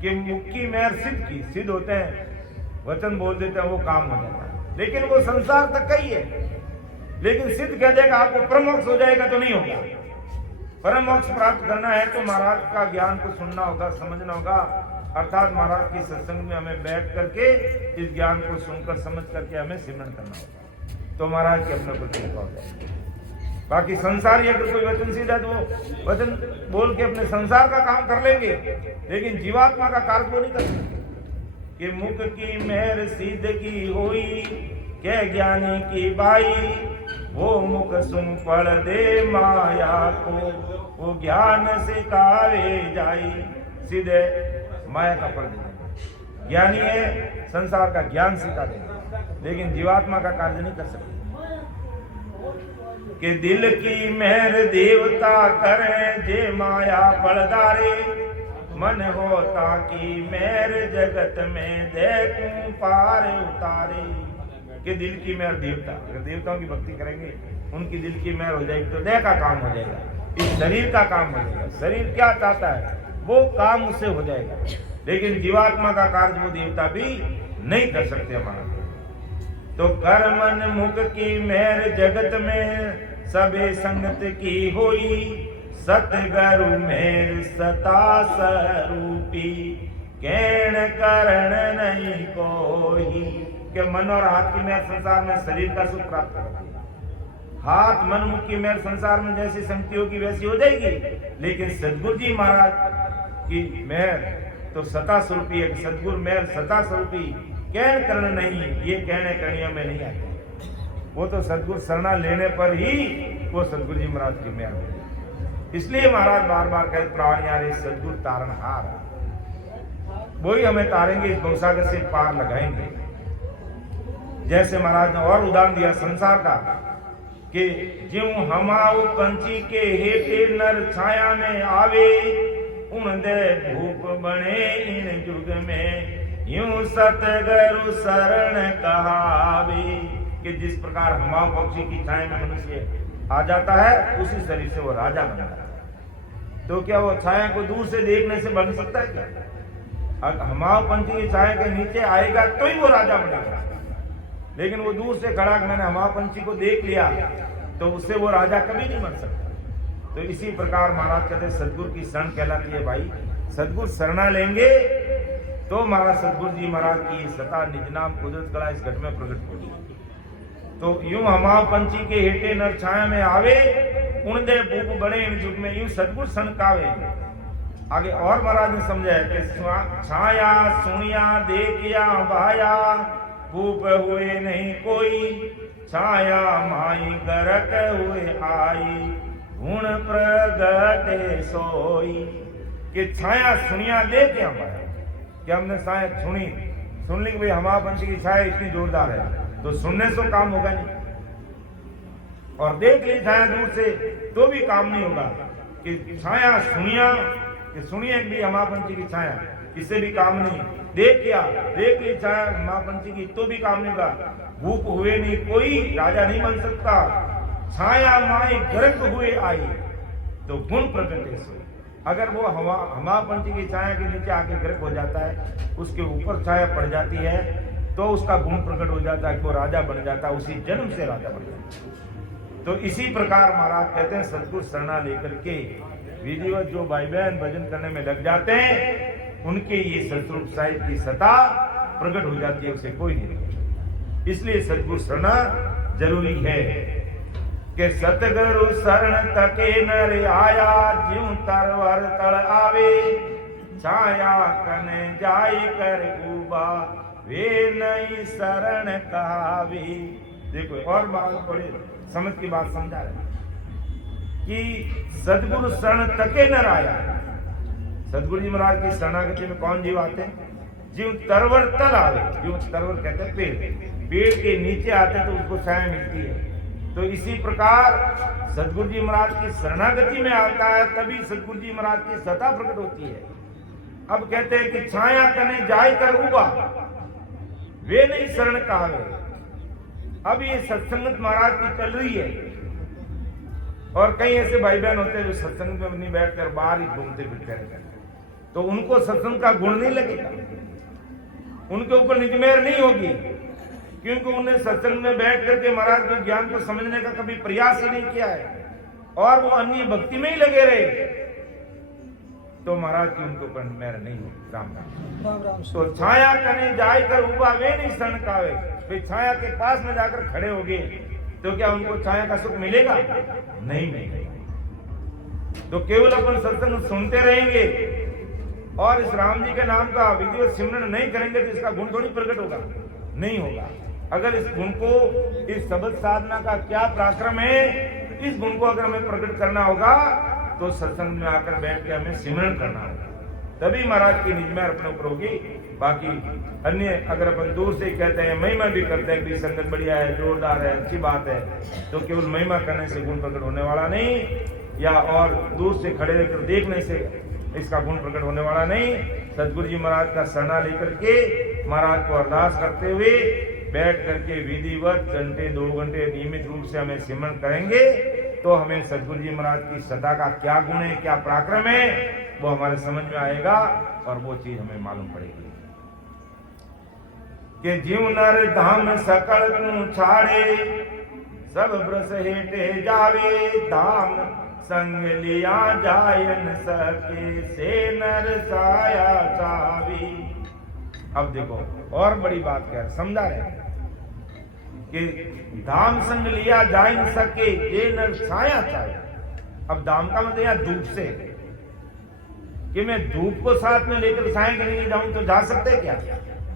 कि मुख की मेहर सिद्ध होते हैं, वचन बोल देते हैं, वो काम हो जाता है, लेकिन वो संसार तक का ही है। लेकिन सिद्ध कह देगा आपको परम मोक्ष हो जाएगा, तो नहीं होगा। परम मोक्ष प्राप्त करना है तो महाराज का ज्ञान को सुनना होगा, समझना होगा। अर्थात महाराज की सत्संग में हमें बैठ करके इस ज्ञान को सुनकर समझ करके हमें सिमरन करना होगा, तो महाराज के अपने को कृपा हो जाएगी। बाकी संसारी अगर कोई वचन सीधा तो वो वचन बोल के अपने संसार का काम कर लेंगे, लेकिन जीवात्मा का कार्य वो नहीं कर सकते। कि मुख की मेहर सिद्ध की हुई के ज्ञानी की बाई, वो मुख सुन पढ़ दे माया को, वो ज्ञान सिखावे जाई। सीधे माया का पढ़ देंगे, ज्ञानी है संसार का ज्ञान सिखा देंगे, लेकिन जीवात्मा का कार्य नहीं कर सकते। कि दिल की मेहर देवता करे जे माया पड़दारे, मन होता की मेहर जगत में देखूं पार उतारे। कि दिल की मेहर देवता, अगर देवताओं की भक्ति करेंगे उनकी दिल की मेहर हो जाएगी तो देह का काम हो जाएगा, इस शरीर का काम हो जाएगा। शरीर क्या चाहता है वो काम उससे हो जाएगा, लेकिन जीवात्मा का कार्य वो देवता भी नहीं कर सकते हमारा। तो कर मन मुख की मेहर जगत में सबे संगत की होई, सतगुरु मेहर सता स्वरूपी, कहन करण नहीं कोई। के मन और हाथ की मेहर संसार में शरीर का सुख प्राप्त करती है। हाथ मन मुख की मेहर संसार में जैसी संगति होगी वैसी हो जाएगी, लेकिन सतगुरु जी महाराज की मेहर तो सता स्वरूपी है। सतगुरु मेहर सता स्वरूपी, कहन करण नहीं, ये कहने करणियों में नहीं आते। वो तो सतगुरु शरणा लेने पर ही वो सतगुरु जी महाराज की मेहर होगी। इसलिए महाराज बार बार कहते प्राणियारे सतगुरु तारणहार, वही हमें तारेंगे, इस भवसागर से पार लगाएंगे। जैसे महाराज ने और उदाहरण दिया संसार का कि ज्यों हमाऊ पंछी के हेठे नर छाया में आवे, उन दे भूप बने इन युग में, यूं सतगुरु शरण कहावे। कि जिस प्रकार हमाऊ पक्षी की छाया में मनुष्य आ जाता है, उसी शरीर से वो राजा बन जाता है। तो क्या वो छाया को दूर से देखने से बन सकता है क्या? हमाऊ पंछी की छाया के नीचे आएगा तो ही वो राजा बनेगा, लेकिन वो दूर से खड़ा मैंने हमाऊ पंछी को देख लिया तो उससे वो राजा कभी नहीं बन सकता। तो इसी प्रकार महाराज कहते सतगुरु की शरण कहलाती है भाई। सतगुरु शरणा लेंगे तो महाराज सतगुरु जी महाराज की सता निज नाम कुदरत कला इस घट में प्रकट होगी। तो यूं हमाऊ पंछी के हेठे नर छाया में आवे, उन दे भूप बड़े इन युग में, यूं सतगुरु सनकावे। आगे और महाराज ने समझाया कि छाया सुनिया देखिया भाया, भूप हुए नहीं कोई, छाया माई गरक हुए आई, गुण प्रगटे सोई। कि छाया सुनिया देखिया भाया, कि हमने छाया सुनी, सुन ली कि भाई हमारा पंछी की छाया इतनी जोरदार है, तो सुनने से काम होगा नहीं, और देख ली छाया दूर से तो भी काम नहीं होगा। कि छाया सुनिया कि सुनिए भी अमापंची की छाया, इससे भी काम नहीं, देख ली छाया अमापंची की तो भी काम नहीं होगा। भूप हुए नहीं कोई राजा नहीं बन सकता, छाया माए गर्क हुए आई तो गुण प्रकटे सोई। अगर वो हमापंची की छाया के नीचे आके गर्क हो जाता है, उसके ऊपर छाया पड़ जाती है, तो उसका गुण प्रकट हो जाता है, वो राजा बन जाता है, उसी जन्म से राजा बन जाता है। तो इसी प्रकार महाराज कहते हैं सदगुरु शरणा लेकर के विधिवत जो भाई बहन भजन करने में लग जाते हैं, उनके ये सतरूप साहिब की सत्ता प्रकट हो जाती है, उसे कोई नहीं रोकता। इसलिए सदगुरु शरणा जरूरी है कि सतगुरु शरण तके नर आया, ज्यों तरवर तल आवे, छाया कने जाई कर उबा, वे नहीं शरण कहावे। देखो और बात बड़े समझ की बात समझा रहे कि सदगुरु शरण तके नर आया। सदगुरु जी महाराज की शरणागति में कौन जीव आते हैं? जीव तरवर तल आवे, जीव तरवर कहते हैं पेड़ के नीचे आते तो उसको छाया मिलती है। तो इसी प्रकार सदगुरु जी महाराज की शरणागति में आता है, तभी सदगुरु जी महाराज की सत्ता प्रकट होती है। अब कहते हैं कि छाया कने जाय कर उबा, वे नहीं शरण कहावे। अब ये सत्संगत महाराज की चल रही है, और कई ऐसे भाई बहन होते हैं जो सत्संग में नहीं बैठकर बाहर ही घूमते फिरते रहते हैं, तो उनको सत्संग का गुण नहीं लगेगा, उनके ऊपर निजमेर नहीं होगी, क्योंकि उन्हें सत्संग में बैठ करके महाराज के ज्ञान को समझने का कभी प्रयास ही नहीं किया है, और वो अन्य भक्ति में ही लगे रहे, तो महाराज की उनको ऊपर मेहर नहीं होगी। राम राम। तो छाया कने जाय कर उबा, वे नहीं शरण कावे। फिर छाया के पास में जाकर खड़े हो गए तो क्या उनको छाया का सुख मिलेगा? नहीं मिलेगा। तो केवल अपन सत्संग सुनते रहेंगे और इस राम जी के नाम का विधिवत सिमरन नहीं करेंगे तो इसका गुण थोड़ी प्रकट होगा, नहीं होगा। अगर इस गुण को, इस शब्द साधना का क्या पराक्रम है, इस गुण को अगर हमें प्रकट करना होगा तो सत्संग में आकर बैठ के हमें सिमरन करना होगा, तभी महाराज की निज में अपने ऊपर होगी। बाकी अन्य अगर अपन दूर से कहते हैं, महिमा भी करते हैं कि संगत बढ़िया है, जोरदार है, अच्छी बात है, तो केवल महिमा करने से गुण प्रकट होने वाला नहीं, या और दूर से खड़े रहकर देखने से इसका गुण प्रकट होने वाला नहीं। सदगुरु जी महाराज का शरणा लेकर के महाराज को अरदास करते हुए बैठ करके विधिवत घंटे 2 घंटे नियमित रूप से हमें सिमरन करेंगे, तो हमें सदगुरु जी महाराज की सत्ता का क्या गुण है, क्या पराक्रम है, वो हमारे समझ में आएगा और वो चीज हमें मालूम पड़ेगी कि जीव नर धाम सकल तू छाड़े, सब ब्रस हेटे जावे, धाम संग लिया जाय न सके, से नर साया चावी। अब देखो और बड़ी बात क्या समझा रहे कि धाम संग लिया जाय न सके, ये नर छाया चाहे। अब धाम का मतलब यहाँ धूप से, कि मैं धूप को साथ में लेकर छाया के लिए जाऊं तो जा सकते क्या?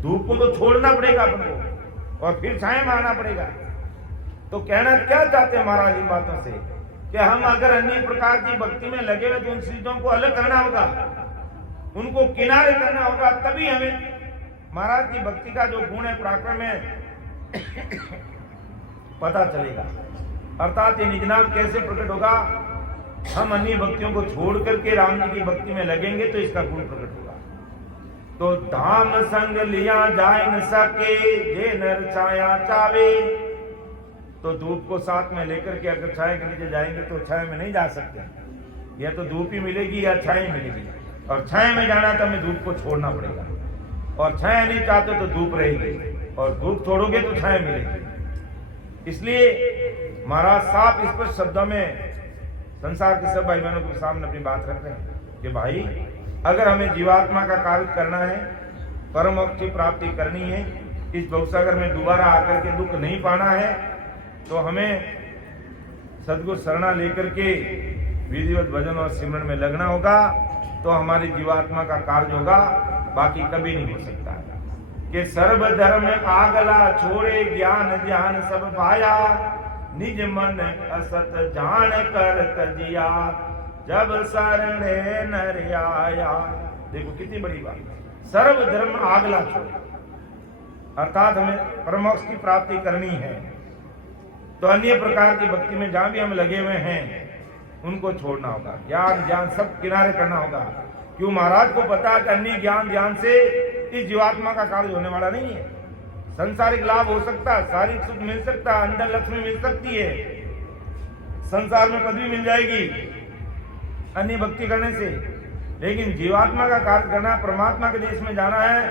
धूप को तो छोड़ना पड़ेगा अपन को और फिर छाया में आना पड़ेगा। तो कहना क्या चाहते हैं महाराज इन बातों से कि हम अगर अन्य प्रकार की भक्ति में लगे हुए तो उन चीजों को अलग करना होगा, उनको किनारे करना होगा, तभी हमें महाराज की भक्ति का जो गुण है, पराक्रम है, पता चलेगा। अर्थात ये निज नाम कैसे प्रकट होगा? हम अन्य भक्तियों को छोड़ करके राम जी की भक्ति में लगेंगे तो इसका गुण प्रकट होगा। तो धाम संग लिया जाय न सके, जे नर छाया चावे। तो धूप को साथ में लेकर के अगर छाया के नीचे जाएंगे तो छाया में नहीं जा सकते, या तो धूप ही मिलेगी या छाया मिलेगी, और छाया में जाना तो हमें धूप को छोड़ना पड़ेगा, और छाया नहीं चाहते तो धूप रहेगी, और धूप छोड़ोगे तो छाया मिलेगी। इसलिए महाराज साफ स्पष्ट शब्दों में संसार के सब भाई बहनों के सामने अपनी बात रखते हैं कि भाई अगर हमें जीवात्मा का कार्य करना है, परम मोक्ष की प्राप्ति करनी है, इस भवसागर में दोबारा आकर के दुख नहीं पाना है, तो हमें सदगुरु शरणा लेकर के विधिवत भजन और सिमरन में लगना होगा, तो हमारी जीवात्मा का कार्य होगा, बाकी कभी नहीं हो सकता है। कि सर्व धर्म आगला छोड़े, ज्ञान ज्ञान सब पाया, निज मन असत जान कर तजिया, जब शरणे नर आया। देखो कितनी बड़ी बात, सर्व धर्म आगला छोड़े, अर्थात हमें परमोक्ष की प्राप्ति करनी है, तो अन्य प्रकार की भक्ति में जहां भी हम लगे हुए हैं उनको छोड़ना होगा, ज्ञान ज्ञान सब किनारे करना होगा, क्यों? महाराज को पता कि अन्य ज्ञान ध्यान से इस जीवात्मा का कार्य होने वाला नहीं है। संसारिक लाभ हो सकता है, शारीरिक सुख मिल सकता है, अंदर लक्ष्मी मिल सकती है, संसार में पदवी मिल जाएगी अन्य भक्ति करने से, लेकिन जीवात्मा का कार्य करना, परमात्मा के देश में जाना है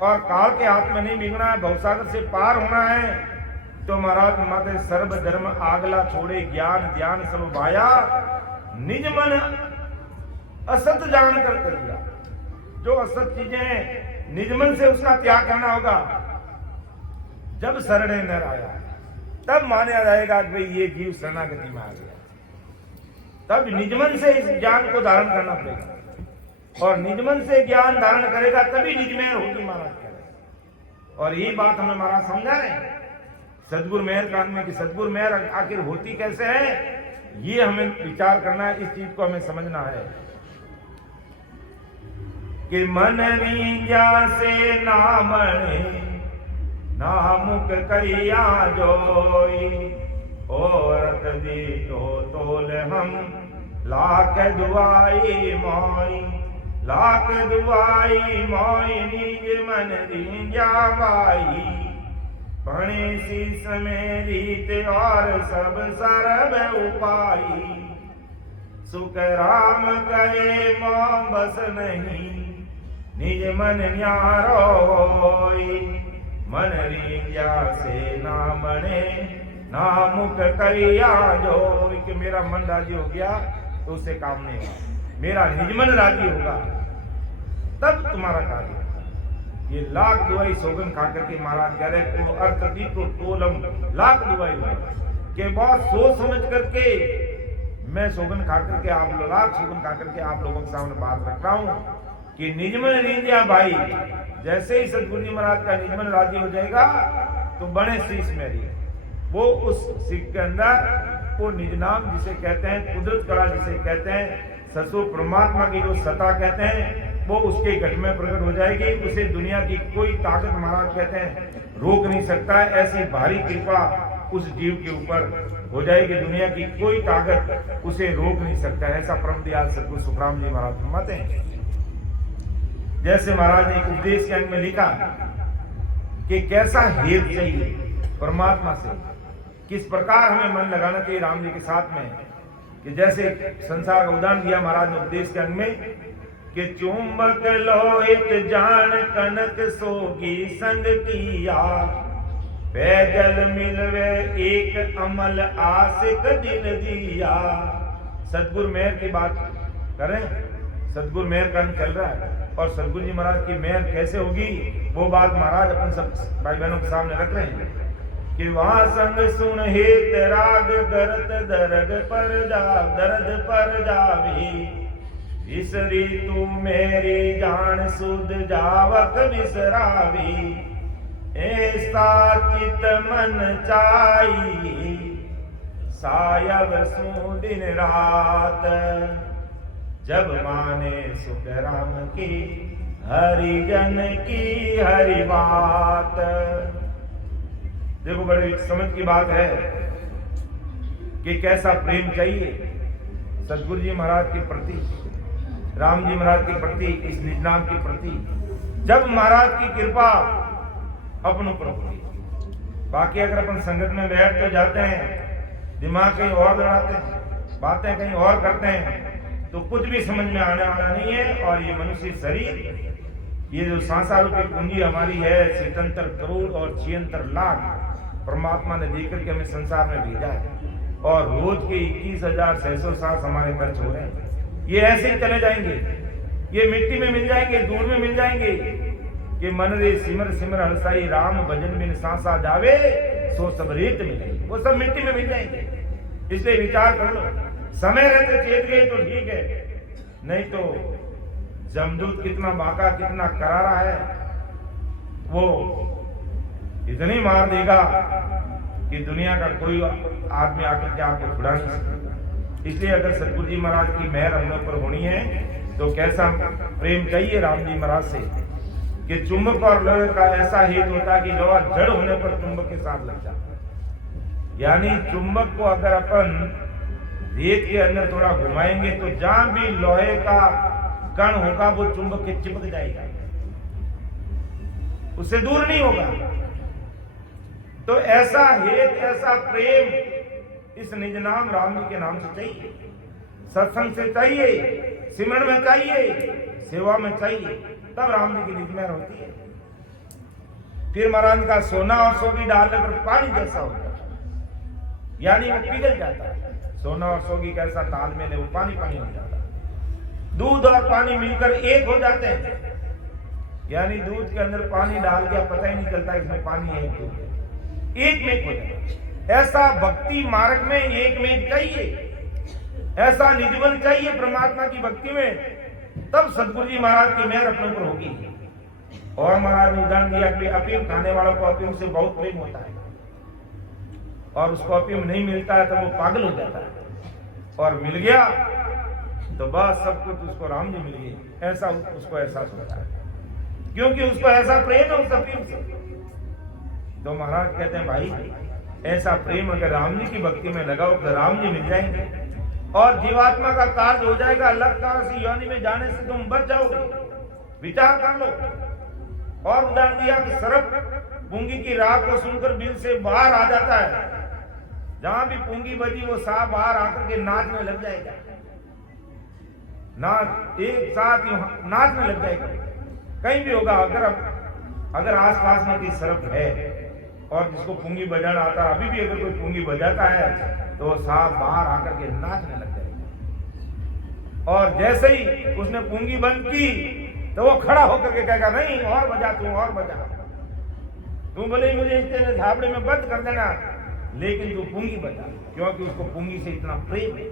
और काल के हाथ में नहीं बिगड़ना है, भवसागर से पार होना है, तो महाराज माते सर्व धर्म आगला छोड़े, ज्ञान ध्यान सब भाया, निज मन असत जान कर दिया। जो असत चीजें निज मन से उसका त्याग करना होगा। जब शरणे नर आया तब माना जाएगा कि भाई ये जीव शरणागति में आ गया। तब निजमन से इस ज्ञान को धारण करना पड़ेगा और निजमन से ज्ञान धारण करेगा तभी निजमेर होगी महाराज कह रहे। और यही बात हमें महाराज समझा रहे हैं सदगुरु मेहर कांड में कि सदगुरु मेहर आखिर होती कैसे है, ये हमें विचार करना है, इस चीज को हमें समझना है कि मन रींजा से नामणे नामुक करिया जोई, औरत दी तो तोल हम लाख दुआई मोई, लाख दुआई मोई, निज मन रींजा बाई, पणे शीस में रीत और सब सरब उपाई, सुख राम कहे मों बस नहीं, निज मन न्यारो होई, मन रींजा से ना बने नामुक करिया जो। कि मेरा मन राजी हो गया तो उससे काम नहीं होगा, मेरा निजमन राजी होगा तब तुम्हारा कार्य होगा। ये लाख दुआई सौगन खा करके महाराज कह रहे तो अर्थ दी तो टोलम लाख दुआई हुआ कि बहुत सोच समझ करके मैं सौगन खा करके आप लोग लाख सौगन खा करके आप लोगों के सामने बात रख रहा हूं कि निजमन रींजा भाई, जैसे ही सदगुरु जी महाराज का निजमन राजी हो जाएगा तो बड़े शीश में रही, वो उस सिख के अंदर वो निज नाम जिसे कहते हैं, कुदरत कला जिसे कहते हैं, ससुर परमात्मा की जो सत्ता कहते हैं, वो उसके घट में प्रकट हो जाएगी। उसे दुनिया की कोई ताकत महाराज कहते हैं रोक नहीं सकता है। ऐसी भारी कृपा उस जीव के ऊपर हो जाएगी, दुनिया की कोई ताकत उसे रोक नहीं सकता है। ऐसा परम दयाल सदगुरु सुखराम जी महाराज फरमाते हैं। जैसे महाराज ने उपदेश के अंग में लिखा कि कैसा हेत चाहिए परमात्मा से, किस प्रकार हमें मन लगाना चाहिए राम जी के साथ में, कि जैसे संसार का उदाहरण दिया महाराज ने उपदेश के अंग में कि चुंबक लोहित जान कनक सोगी संग किया, पैदल मिलवे एक अमल आशिक दिल दिया। सदगुरु मेहर की बात करें, सदगुरु मेहर का चल रहा है और सदगुरु जी महाराज की मेहर कैसे होगी वो बात महाराज अपन सब भाई बहनों के सामने रख रहे हैं कि वहां संग सुन हेत राग दर्द दर्द पर जा दर्द पर जावी, इस ऋतु मेरी जान सुध जावक बिसरावी, ऐसा चित मन चाहिए सायब सु दिन रात, जब माने सुख राम की हरिजन की हरि बात। देखो बड़ी समझ की बात है कि कैसा प्रेम चाहिए सदगुरु जी महाराज के प्रति, राम जी महाराज के प्रति, इस निज नाम के प्रति, जब महाराज की कृपा अपन ऊपर होती। बाकी अगर अपन संगत में बैठ तो जाते हैं, दिमाग कहीं और लड़ाते हैं, बातें कहीं और करते हैं, तो कुछ भी समझ में आने वाला नहीं है। और ये मनुष्य शरीर, ये जो सांसा रूपी पूंजी हमारी है, 77 करोड़ और 76 लाख परमात्मा ने देकर के हमें संसार में भेजा है और रोज के 21,600 सांस हमारे खर्च हो रहे हैं। ये ऐसे ही चले जाएंगे, ये मिट्टी में मिल जाएंगे, धूल में मिल जाएंगे। कि मन रे सिमर सिमर हरसाई राम भजन बिन सांसा जावे, सो सब रेत मिलेगी, वो सब मिट्टी में मिल जाएंगे। इसलिए विचार कर लो, समय रहते चेत गए तो ठीक है, नहीं तो जमदूत कितना बाका कितना करारा है, वो इतनी मार देगा कि दुनिया का कोई आदमी आकर के आपको छुड़ा नहीं सकता। इसलिए अगर सदगुरु जी महाराज की मेहर हम लोग पर होनी है तो कैसा प्रेम चाहिए राम जी महाराज से कि चुंबक और लोहे का ऐसा हेतु होता है कि लोहा जड़ होने पर चुंबक के साथ लग जाता है। यानी चुंबक को अगर अपन रेत के अंदर थोड़ा घुमाएंगे तो जहां भी लोहे का कण होगा वो चुंबक के चिपक जाएगा, उससे दूर नहीं होगा। तो ऐसा हेत, ऐसा प्रेम इस निज नाम राम जी के नाम से चाहिए, सत्संग से चाहिए, सिमरन में चाहिए, सेवा में चाहिए, तब राम जी की निज में होती है। फिर महाराज का सोना और सोगी डालने पर पानी जैसा होता है, यानी वो पिघल जाता है। सोना और सोगी कैसा तालमेल है, वो पानी पानी हो जाता है। दूध और पानी मिलकर एक हो जाते हैं, यानी दूध के अंदर पानी डाल के पता ही नहीं चलता इसमें पानी है, एक में हो जाता। ऐसा भक्ति मार्ग में एक में चाहिए, ऐसा निजबन चाहिए परमात्मा की भक्ति में, तब सदगुरु जी महाराज की मेहर अपने ऊपर होगी। और महाराज ने उदाहरण दिया कि अफीम खाने वालों को अफीम से बहुत प्रेम होता है, और उसको अफीम नहीं मिलता है तो वो पागल हो जाता है, और मिल गया तो बस सब कुछ उसको राम जी मिल गए, ऐसा उसको एहसास होता है, क्योंकि उसको ऐसा प्रेम है उस अफीम से। तो महाराज कहते हैं भाई ऐसा प्रेम अगर राम जी की भक्ति में लगाओ तो राम जी मिल जाएंगे, और जीवात्मा का कार्य हो जाएगा। अलग काल से योनि में जाने से तुम बच जाओगे, विचार कर लो। और उदाहरण दिया कि सर्प पूंगी की राग को सुनकर बिल से बाहर आ जाता है, जहां भी पूंगी बजी वो सांप बाहर आकर के नाचने लग जाएगा, नाच एक साथ नाचने लग जाएगा, कहीं भी होगा। अगर आसपास में कोई सर्प है और जिसको पूंगी बजाना आता है, अभी भी अगर कोई पूंगी बजाता है तो वो सांप बाहर आकर के नाचने लग जाएगा, और जैसे ही उसने पूंगी बंद की तो वो खड़ा होकर के कहेगा नहीं और बजा, तू और बजा, तू बोले मुझे इस झापड़े में बंद कर देना, लेकिन तू पूंगी बजा, क्योंकि उसको पूंगी से इतना प्रेम है।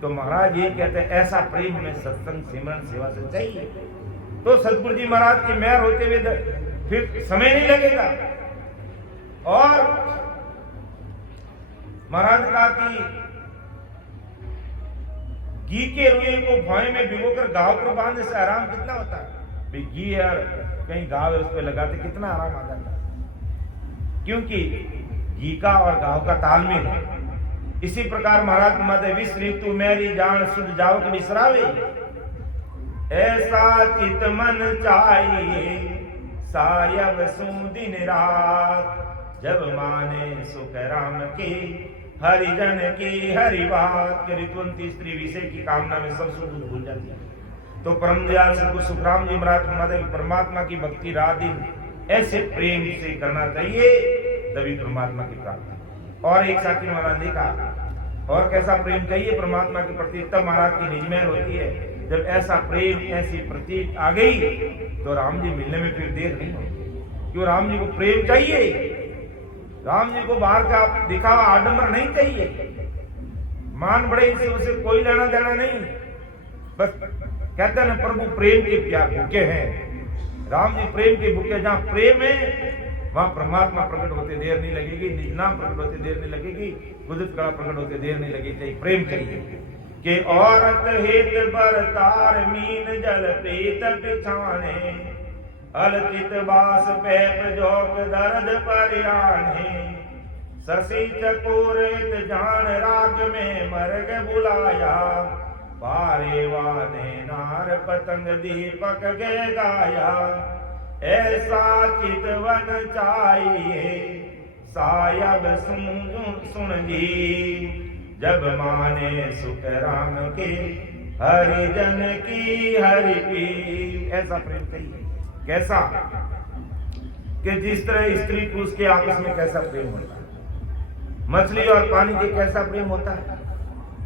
तो महाराज ये कहते हैं ऐसा प्रेम हमें सत्संग सिमरन सेवा से चाहिए, तो सतगुरु जी महाराज की मेहर होते हुए फिर समय नहीं लगेगा। और महाराज कहा कि घी के रुए को भौएं में भिगोकर घाव पर बांधने से आराम कितना होता है। घी यार कहीं घाव है उस पर लगाते कितना आराम आ जाता है, क्योंकि घी का और घाव का तालमेल है। इसी प्रकार महाराज मत विष ऋतु मेरी जान शुद्ध जावक बिसरावे, ऐसा चित मन चाहिए सायब सु दिन रात, जब माने सुख राम के हरिजन की हरि बात। के ऋतुवंती स्त्री विषय की कामना में सब सुख भूल जाती है। तो परम दयाल सदगुरु सुखराम जी महाराज परमात्मा की भक्ति रात दिन ऐसे प्रेम से करना चाहिए, तभी परमात्मा की प्राप्ति। और एक साथी महाराज ने कहा और कैसा प्रेम चाहिए परमात्मा के प्रति, तब महाराज की निज मेहर होती है। जब ऐसा प्रेम ऐसी प्रतीक आ गई तो राम जी मिलने में फिर देर नहीं होगी, क्यों राम जी को प्रेम चाहिए। राम जी को बाहर का दिखावा आडंबर नहीं चाहिए, मान बड़े से उसे कोई लेना देना नहीं। बस कहते हैं ना प्रभु प्रेम के क्या भूखे हैं। राम जी प्रेम के भूखे, जहां प्रेम है वहां परमात्मा प्रकट होते देर नहीं लगेगी, निज नाम प्रकट होते देर नहीं लगेगी, कुदरत कला प्रकट होते देर नहीं लगेगी। चाहिए प्रेम चाहिए कि औरत हित बरतार मीन जल प्रीत पिछाने, अलचित बास पैप जोक दर्द परिराने, ससी चकोरित जान राग में मर्ग बुलाया, पारे वाने नार पतंग दीपक गे गाया, ऐसा चितवन चाहिए सायब सुन जी, जब माने सुख राम के हरिजन की हरि पी। ऐसा प्रेम चाहिए, कैसा कि जिस तरह स्त्री पुरुष के आपस में कैसा प्रेम होता है, मछली और पानी के कैसा प्रेम होता है।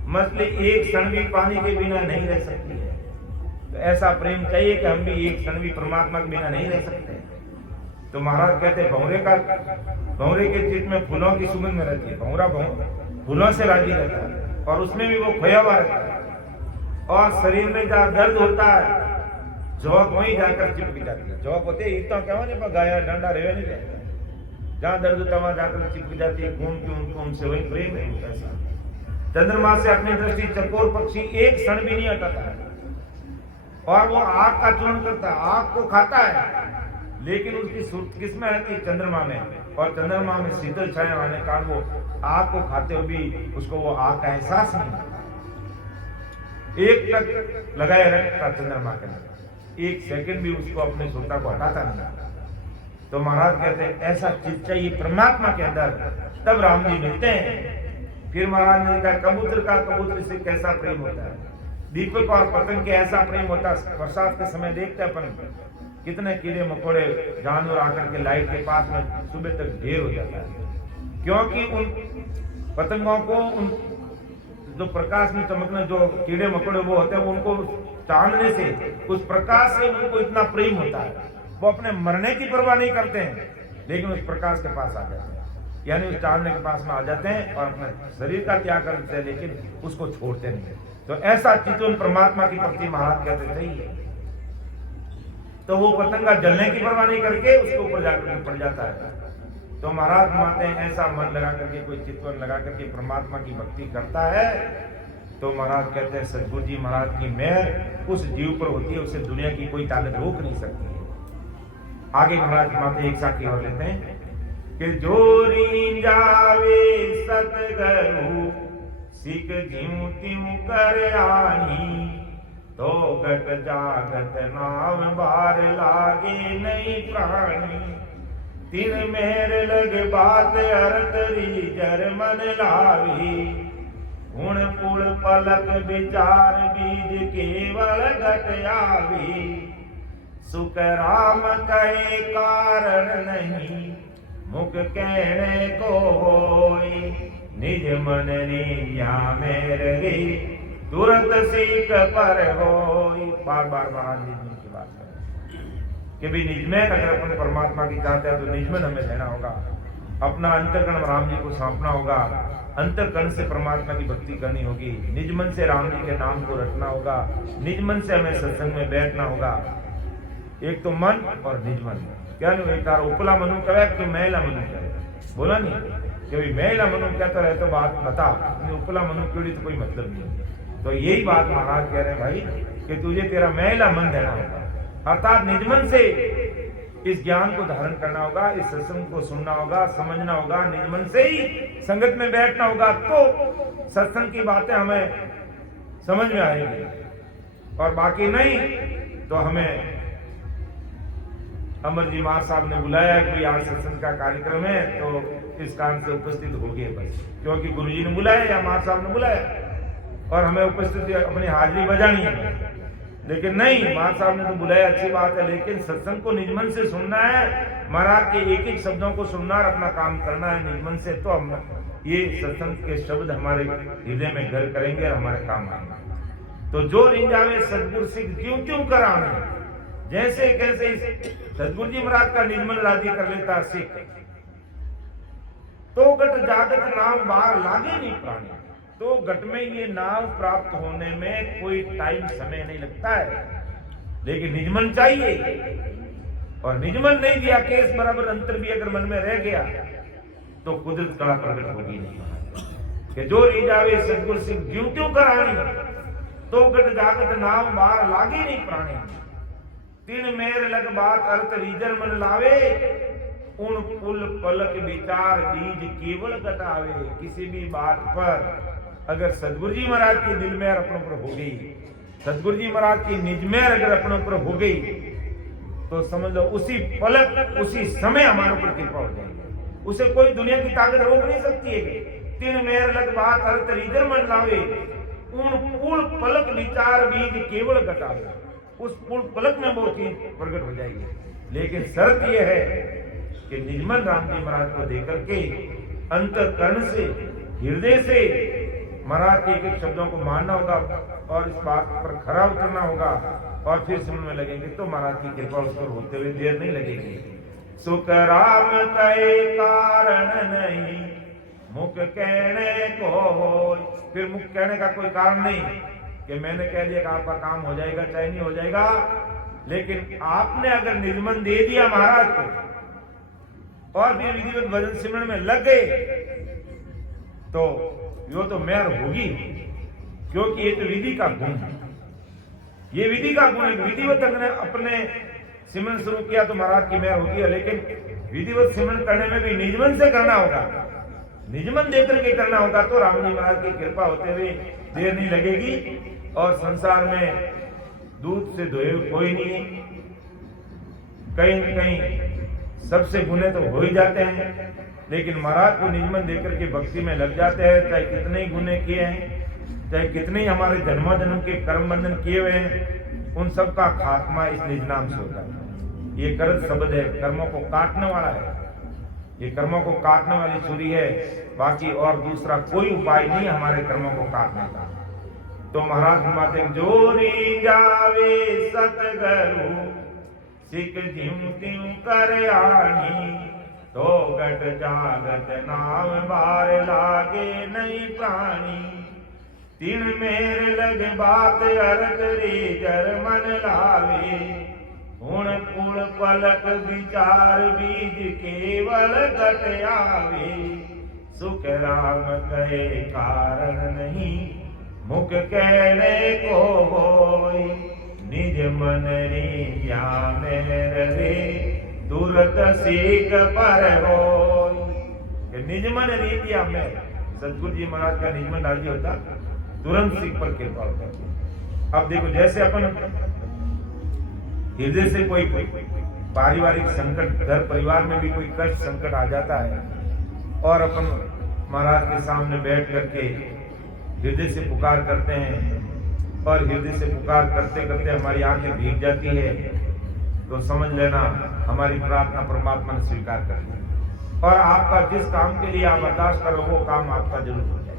मछली एक क्षण भी पानी के बिना नहीं रह सकती है, तो ऐसा प्रेम चाहिए कि हम भी एक क्षण भी परमात्मा के बिना नहीं रह सकते। तो महाराज कहते हैं भंवरे के चित्त में फूलों की सुगंध रहती है, भंवरा फूलों से राजी रहता है, और उसमें भी वो खोया हुआ रहता है। और शरीर में जहाँ दर्द होता है जॉब वहीं जाकर चिपक जाती है। जॉब होते ही तो क्या पर गाया डंडा रेवे नहीं रहता, जहाँ दर्द होता वहां जाकर चिपक जाती है। खून की उनको उनसे वही प्रेम है उनका। चंद्रमा से अपनी दृष्टि चकोर पक्षी एक क्षण भी नहीं हटाता है, और वो आग का चूर्ण करता है, आग को खाता है, लेकिन उसकी सुर्त किसमें रहती है? चंद्रमा में। और चंद्रमा में शीतल छाया आने कारण वो आग को खाते हुए भी उसको वो आग का एहसास नहीं होता। एक तक लगाए रखता चंद्रमा के अंदर, एक सेकंड भी उसको अपने सुरता को हटाता नहीं। तो महाराज कहते हैं ऐसा चित्त चाहिए परमात्मा के अंदर, तब राम जी मिलते हैं। फिर महाराज ने कहा कबूतर से कैसा प्रेम होता है, दीपक और पतंग के ऐसा प्रेम होता है। बरसात के समय देखते हैं अपन कितने कीड़े मकोड़े जानवर आकर के लाइट के पास में सुबह तक ढेर हो जाता है, क्योंकि उन पतंगों को उन जो प्रकाश में चमकने जो कीड़े मकोड़े वो होते हैं, उनको चांदने से, उस प्रकाश से उनको इतना प्रेम होता है, वो अपने मरने की परवाह नहीं करते हैं, लेकिन उस प्रकाश के पास आ जाते हैं, यानी उस चांदने के पास में आ जाते हैं और अपने शरीर का त्याग करते हैं, लेकिन उसको छोड़ते नहीं। तो ऐसा चित्तवन परमात्मा की प्रति महाराज कहते चाहिए। तो वो पतंगा जलने की परवाह नहीं करके उसके ऊपर जाकर पड़ जाता है। तो महाराज मानते हैं ऐसा मन लगा करके, कोई चित्तवन लगा करके परमात्मा की भक्ति करता है, तो महाराज कहते हैं सदगुरु जी महाराज की मेहर उस जीव पर होती है, उसे दुनिया की कोई ताकत रोक नहीं सकती है। आगे महाराज माते एक साथ और लेते हैं कि जोरी जावे सतगुरु सिख ज्यों त्यों कर आनी, तो गट जागत नाम बार लागे नहीं प्राणी, तिन मेहर लग बात अर्थ रीजर मन लावी, गुण पुल पलक विचार बीज केवल घट आवी, सुख राम कहे कारण नहीं मुख कहने को होई, निज मन नीया मेरे तुरंत सीख पर होई। बार बार महाराज निजमन की बात करें कि भाई निजमन अगर अपन परमात्मा की चाहते हैं तो निजमन हमें लेना होगा, अपना अंतःकरण राम जी को सौंपना होगा, अंतःकरण से परमात्मा की भक्ति करनी होगी, निजमन से राम जी के नाम को रटना होगा, निजमन से हमें सत्संग में बैठना होगा। एक तो मन और निजमन, क्या नहीं एक तार उपला मनु कहे तो मैला मनु कहे, बोला नहीं कि भाई मैला मनु कहता रहे तो बात बता, उपला मनु क्यों तो कोई मतलब नहीं। तो यही बात महाराज कह रहे हैं भाई कि तुझे तेरा मैला मन देना होगा, अर्थात निजमन से इस ज्ञान को धारण करना होगा, इस सत्संग को सुनना होगा, समझना होगा, निजमन से ही संगत में बैठना होगा, तो सत्संग की बातें हमें समझ में आएगी, और बाकी नहीं तो हमें अमर जी महाराज साहब ने बुलाया कि आज सत्संग का कार्यक्रम है तो इस कारण से उपस्थित हो गए बस, क्योंकि गुरु जी ने बुलाया या महाराज साहब ने बुलाया और हमें उपस्थित अपनी हाजिरी बजानी है। लेकिन नहीं, महाराज साहब ने तो बुलाया, अच्छी बात है, लेकिन सत्संग को निजमन से सुनना है, महाराज के एक एक शब्दों को सुनना और अपना काम करना है निजमन से, तो हम ये सत्संग के शब्द हमारे हृदय में घर करेंगे और हमारे काम आएंगे। तो जो रिंजावे सदगुरु सिख क्यों क्यों कराने, जैसे कैसे सदगुरु जी महाराज का निजमन राजी कर लेता सिख, तो गट जागत नाम बार लागे नहीं प्राणी, तो घट में ये नाम प्राप्त होने में कोई टाइम समय नहीं लगता है, लेकिन निजमन चाहिए, और निजमन नहीं दिया केस बराबर अंतर भी अगर मन में रह गया तो कुदरत कला प्रकट होगी नहीं कि जो रिजावे सदगुरु सिंह ज्यों क्यों करानी, तो गट जागत नाम बार लागे नहीं प्राणी, तीन मेर लग बात अर्थ रीजर मन लावे, उन पुल पलक विचार बीज केवल घटावे। किसी भी बात पर अगर सदगुरु जी महाराज की दिल में अपनों पर हो गई, सदगुरु जी महाराज की निज में अगर अपनों पर हो गई, तो समझ लो उसी पलक उसी समय हमारे ऊपर कृपा हो जाएगी, उसे कोई दुनिया की ताकत रोक नहीं सकती है। तीन मेर लग बात अर्थ रीजर मन लावे, उन पुल पलक विचार बीज केवल घटावे, उस पुल पलक में वो चीज प्रकट हो जाएगी। लेकिन शर्त यह है कि निजमन राम जी महाराज को देकर के अंतःकरण से, हृदय से महाराज के एक एक शब्दों को मानना होगा और इस बात पर खरा उतरना होगा, और फिर समझ में लगेंगे तो महाराज की कृपा उस पर होते हुए देर नहीं लगेगी। सुख राम कहे कारण नहीं मुख कहने को हो, फिर मुख कहने का कोई कारण नहीं कि मैंने कह दिया कि आपका काम हो जाएगा चाहे नहीं हो जाएगा, लेकिन आपने अगर निजमन दे दिया महाराज को और फिर विधिवत भजन सिमरन में लग गए तो यो तो मेहर होगी, क्योंकि ये तो विधि का गुण है, ये विधि का गुण है। विधिवत अगर अपने सिमरन शुरू किया तो महाराज की मेहर होती है, लेकिन विधिवत सिमरन करने में भी निजमन से करना होगा, निजमन देकर के करना होगा, तो राम जी महाराज की कृपा होते हुए देर नहीं लगेगी और संसार में दूध से धोए कोई नहीं है। कहीं न कहीं सबसे गुने तो हो ही जाते हैं, लेकिन महाराज को निजमन देकर के भक्ति में लग जाते हैं, चाहे कितने ही गुने किए हैं, चाहे कितने ही हमारे जन्मों के कर्म बंधन किए हुए हैं, उन सब का खात्मा इस निज नाम से होता है। ये कर्ज शब्द है, कर्मों को काटने वाला है, ये कर्मों को काटने वाली छुरी है, बाकी और दूसरा कोई उपाय नहीं है हमारे कर्मों को काटने का। तो महाराज माते जोरी जावे सतगुरु सिख ज्यों त्यों कर आनी, तो गट जागत नाम बार लागे नहीं प्राणी, तीन मेरे लग बात अर्थ रे जर मन लावे, हुण पुण पलक विचार बीज केवल घट आवे, सुख राम कहे कारण नहीं, मुख कहने को होई, निज मन री ज्ञान रे तुरत सीख पर होई। निज मन रीतिया में सतगुरु जी महाराज का निज मन राज्य होता, तुरंत सीख पर कृपा होता। अब देखो, जैसे अपन हृदय से कोई पारिवारिक संकट, घर परिवार में भी कोई कष्ट संकट आ जाता है, और अपन महाराज के सामने बैठ करके हृदय से पुकार करते हैं, और हृदय से पुकार करते करते हमारी आंखें भीग जाती है, तो समझ लेना हमारी प्रार्थना परमात्मा ने स्वीकार कर ली, और आपका जिस काम के लिए आप अरदास करो वो काम आपका जरूर हो जाए।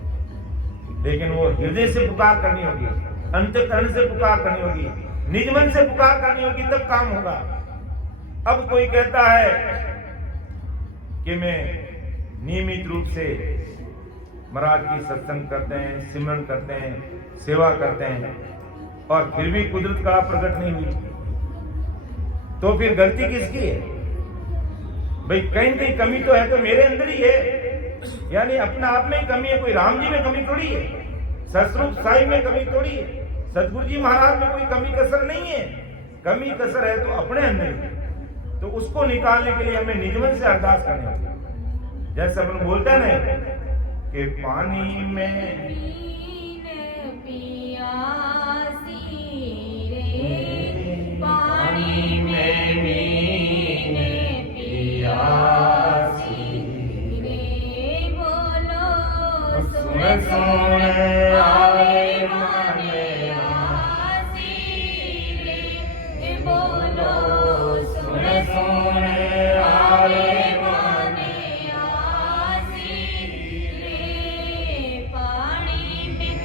लेकिन वो हृदय से पुकार करनी होगी, अंतःकरण से पुकार करनी होगी, निज मन से पुकार करनी होगी, तब काम होगा। अब कोई कहता है कि मैं नियमित रूप से महाराज की सत्संग करते हैं, सिमरन करते हैं, सेवा करते हैं, और फिर भी कुदरत का प्रकट नहीं हुई, तो फिर गलती किसकी है भाई? कहीं कहीं कमी तो है, तो मेरे अंदर ही है, यानी अपने आप में ही कमी है। कोई राम जी में कमी थोड़ी है, सतरूप साईं में कमी थोड़ी है, सतगुरु जी महाराज में कोई कमी कसर नहीं है। कमी कसर है तो अपने अंदर, तो उसको निकालने के लिए हमें निजमन से अरदास करनी होगी। जैसे अपन बोलते हैं ना कि पानी में पियासी रे, पानी में मीन पियासी रे, बोलो सुन सुन आवे मन आसी रे, बोलो सुन सुन आवे मन आसी रे, पानी में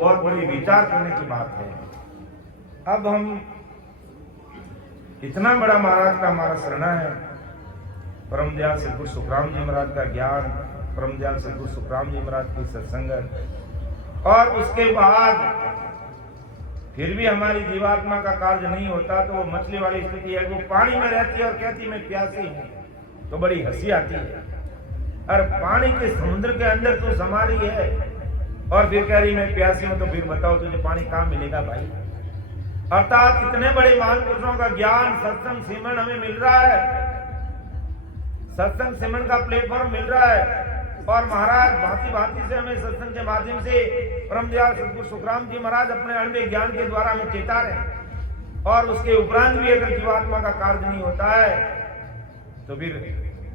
बहुत बड़ी विचार करने की बात है। अब हम इतना बड़ा महाराज का हमारा शरणा है, परम दयाल सदगुरु सुखराम जी महाराज का ज्ञान, परम दयाल सदगुरु सुखराम जी महाराज की सत्संगत, और उसके बाद फिर भी हमारी जीवात्मा का कार्य नहीं होता तो वो मछली वाली स्थिति है, वो पानी में रहती है और कहती मैं प्यासी हूं, तो बड़ी हंसी आती है। और पानी के समुद्र के अंदर तू समा रही है और फिर कह रही मैं प्यासी हूं, तो फिर बताओ तुझे पानी कहां मिलेगा भाई। अर्थात इतने बड़े महापुरुषों का ज्ञान, सत्संग सिमरन हमें मिल रहा है, सत्संग सिमरन का प्लेटफॉर्म मिल रहा है, और महाराज भांति भांति से हमें सत्संग के माध्यम से परम दयाल सदगुरु सुखराम जी महाराज अपने अणुवे ज्ञान के द्वारा हमें चेता रहे। और उसके उपरांत भी अगर जीवात्मा का कार्य नहीं होता है तो फिर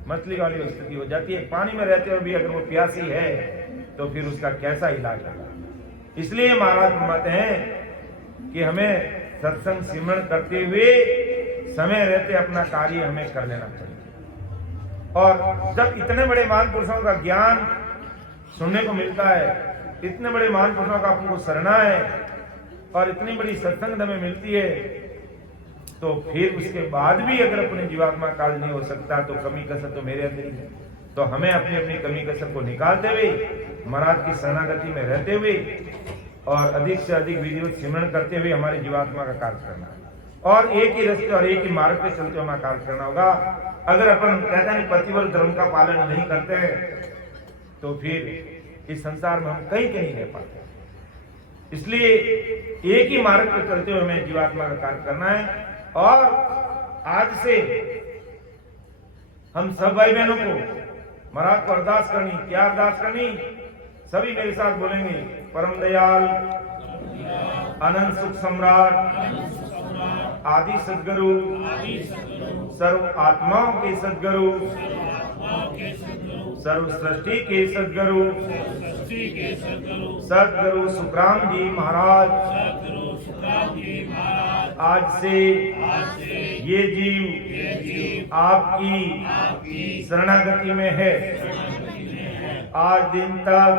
मछली वाली स्थिति हो जाती है। पानी में रहते हुए भी अगर वो प्यासी है तो फिर उसका कैसा इलाज होगा। इसलिए महाराज फरमाते हैं कि हमें सत्संग सिमरन करते हुए समय रहते अपना कार्य हमें कर लेना चाहिए। और जब इतने बड़े महापुरुषों का ज्ञान सुनने को मिलता है, इतने बड़े महापुरुषों का आपको शरणा है और इतनी बड़ी सत्संग हमें मिलती है, तो फिर उसके बाद भी अगर अपनी जीवात्मा कार्य नहीं हो सकता तो कमी कसर तो मेरे अंदर ही है। तो हमें अपनी अपनी कमी कसर को निकालते हुए, महाराज की शरणागति में रहते हुए और अधिक से अधिक विधिवत सिमरन करते हुए हमारी जीवात्मा का कार्य करना है, और एक ही रस्ते और एक ही मार्ग पे चलते हुए कार्य करना होगा। अगर अपन कहते हैं पतिव्रत धर्म का पालन नहीं करते हैं तो फिर इस संसार में हम कहीं नहीं रह पाते। इसलिए एक ही मार्ग पे चलते हुए हमें जीवात्मा का कार्य करना है। और आज से हम सब भाई बहनों को महाराज को अरदास करनी, क्या अरदास करनी, सभी मेरे साथ बोलेंगे। परम दयाल अनंत सुख सम्राट आदि सद्गुरु, सर्व आत्माओं के सद्गुरु, सर्व सृष्टि के सद्गुरु, सद्गुरु सुखराम जी महाराज, आज से ये जीव आपकी शरणागति में है। आज दिन तक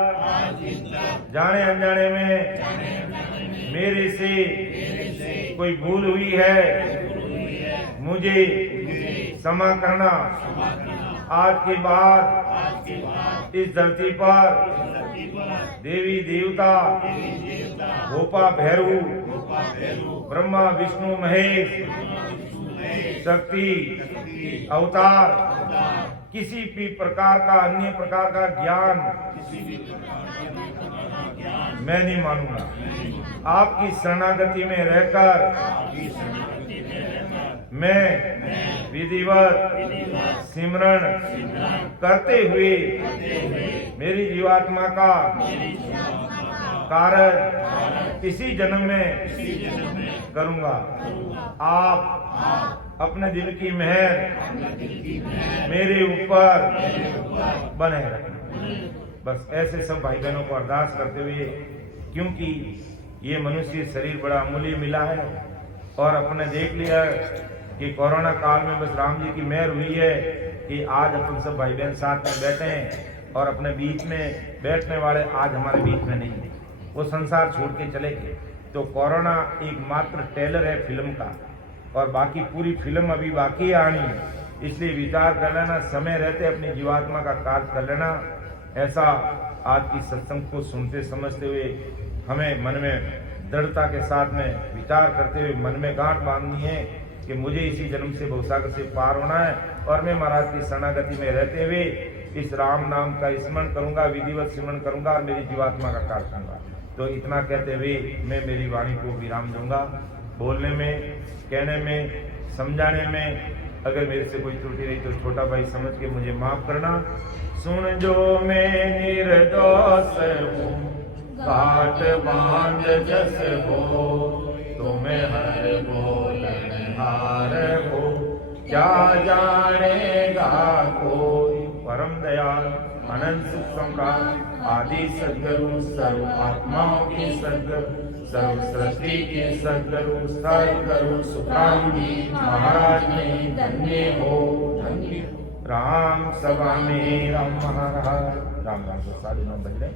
जाने अनजाने में मेरे से कोई भूल हुई है, मुझे क्षमा करना। आज के बाद इस धरती पर देवी देवता, गोपा भैरू, ब्रह्मा विष्णु महेश, शक्ति अवतार, किसी भी प्रकार का अन्य प्रकार का ज्ञान मैं नहीं मानूंगा। आपकी शरणागति में रहकर मैं विधिवत सिमरन करते हुए मेरी जीवात्मा का कार्य इसी जन्म में करूंगा। आप अपने दिल की मेहर मेरे ऊपर बने रखें। बस ऐसे सब भाई बहनों को अरदास करते हुए, क्योंकि ये मनुष्य शरीर बड़ा अमूल्य मिला है और अपने देख लिया कि कोरोना काल में बस राम जी की मेहर हुई है कि आज अपन सब भाई बहन साथ में बैठे हैं, और अपने बीच में बैठने वाले आज हमारे बीच में नहीं है, वो संसार छोड़ के चले गए। तो कोरोना एक मात्र ट्रेलर है फिल्म का, और बाकी पूरी फिल्म अभी बाकी आनी। इसलिए विचार कर लेना, समय रहते अपनी जीवात्मा का कार्य कर लेना। ऐसा आज की सत्संग को सुनते समझते हुए हमें मन में दृढ़ता के साथ में विचार करते हुए मन में गांठ बांधनी है कि मुझे इसी जन्म से भवसागर से पार होना है, और मैं महाराज की शरणागति में रहते हुए इस राम नाम का स्मरण करूंगा, विधिवत स्मरण करूंगा और मेरी जीवात्मा का कार्य करूंगा। तो इतना कहते हुए मैं मेरी वाणी को विराम दूंगा। बोलने में, कहने में, समझाने में अगर मेरे से कोई त्रुटि रही तो छोटा भाई समझ के मुझे माफ करना। सुन जो मैं निर्दोष हूँ, घाट बांध जस हो, तुम्हें हर बोलनहार हो, क्या जानेगा कोई। परम दयाल अनंत सुख सम्राट आदि सद्गुरु, सर्व आत्माओं के सद्गुरु, सर्व सृष्टि के सद्गुरु, सद्गुरु सुखराम जी महाराज ने धन्य हो, धन्य राम सभा में राम महाराज। राम राम को 9:30 बज रहे।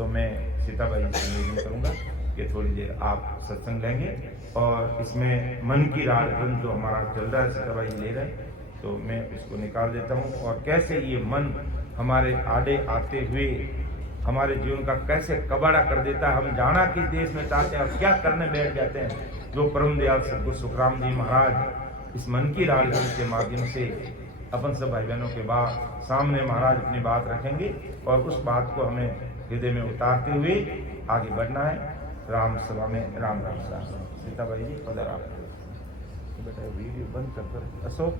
तो मैं सीताबाई से निवेदन करूंगा कि थोड़ी देर आप सत्संग लेंगे और इसमें मन की राग ग्रंथ जो हमारा चल रहा है सीताबाई ले रहे हैं, तो मैं उसको निकाल देता हूँ। और कैसे ये मन हमारे आड़े आते हुए हमारे जीवन का कैसे कबाड़ा कर देता है, हम जाना किस देश में चाहते हैं और क्या करने बैठ जाते हैं। जो परम दयाल सद्गुरु सुखराम जी महाराज इस मन की राग ग्रंथ के माध्यम से अपन सब भाई बहनों के बाद सामने महाराज अपनी बात रखेंगे और उस बात को हमें हृदय में उतारते हुए आगे बढ़ना है। राम सभा में राम राम साहब। सीताबाई जी पदर आप। बेटा वीडियो बंद कर अशोक।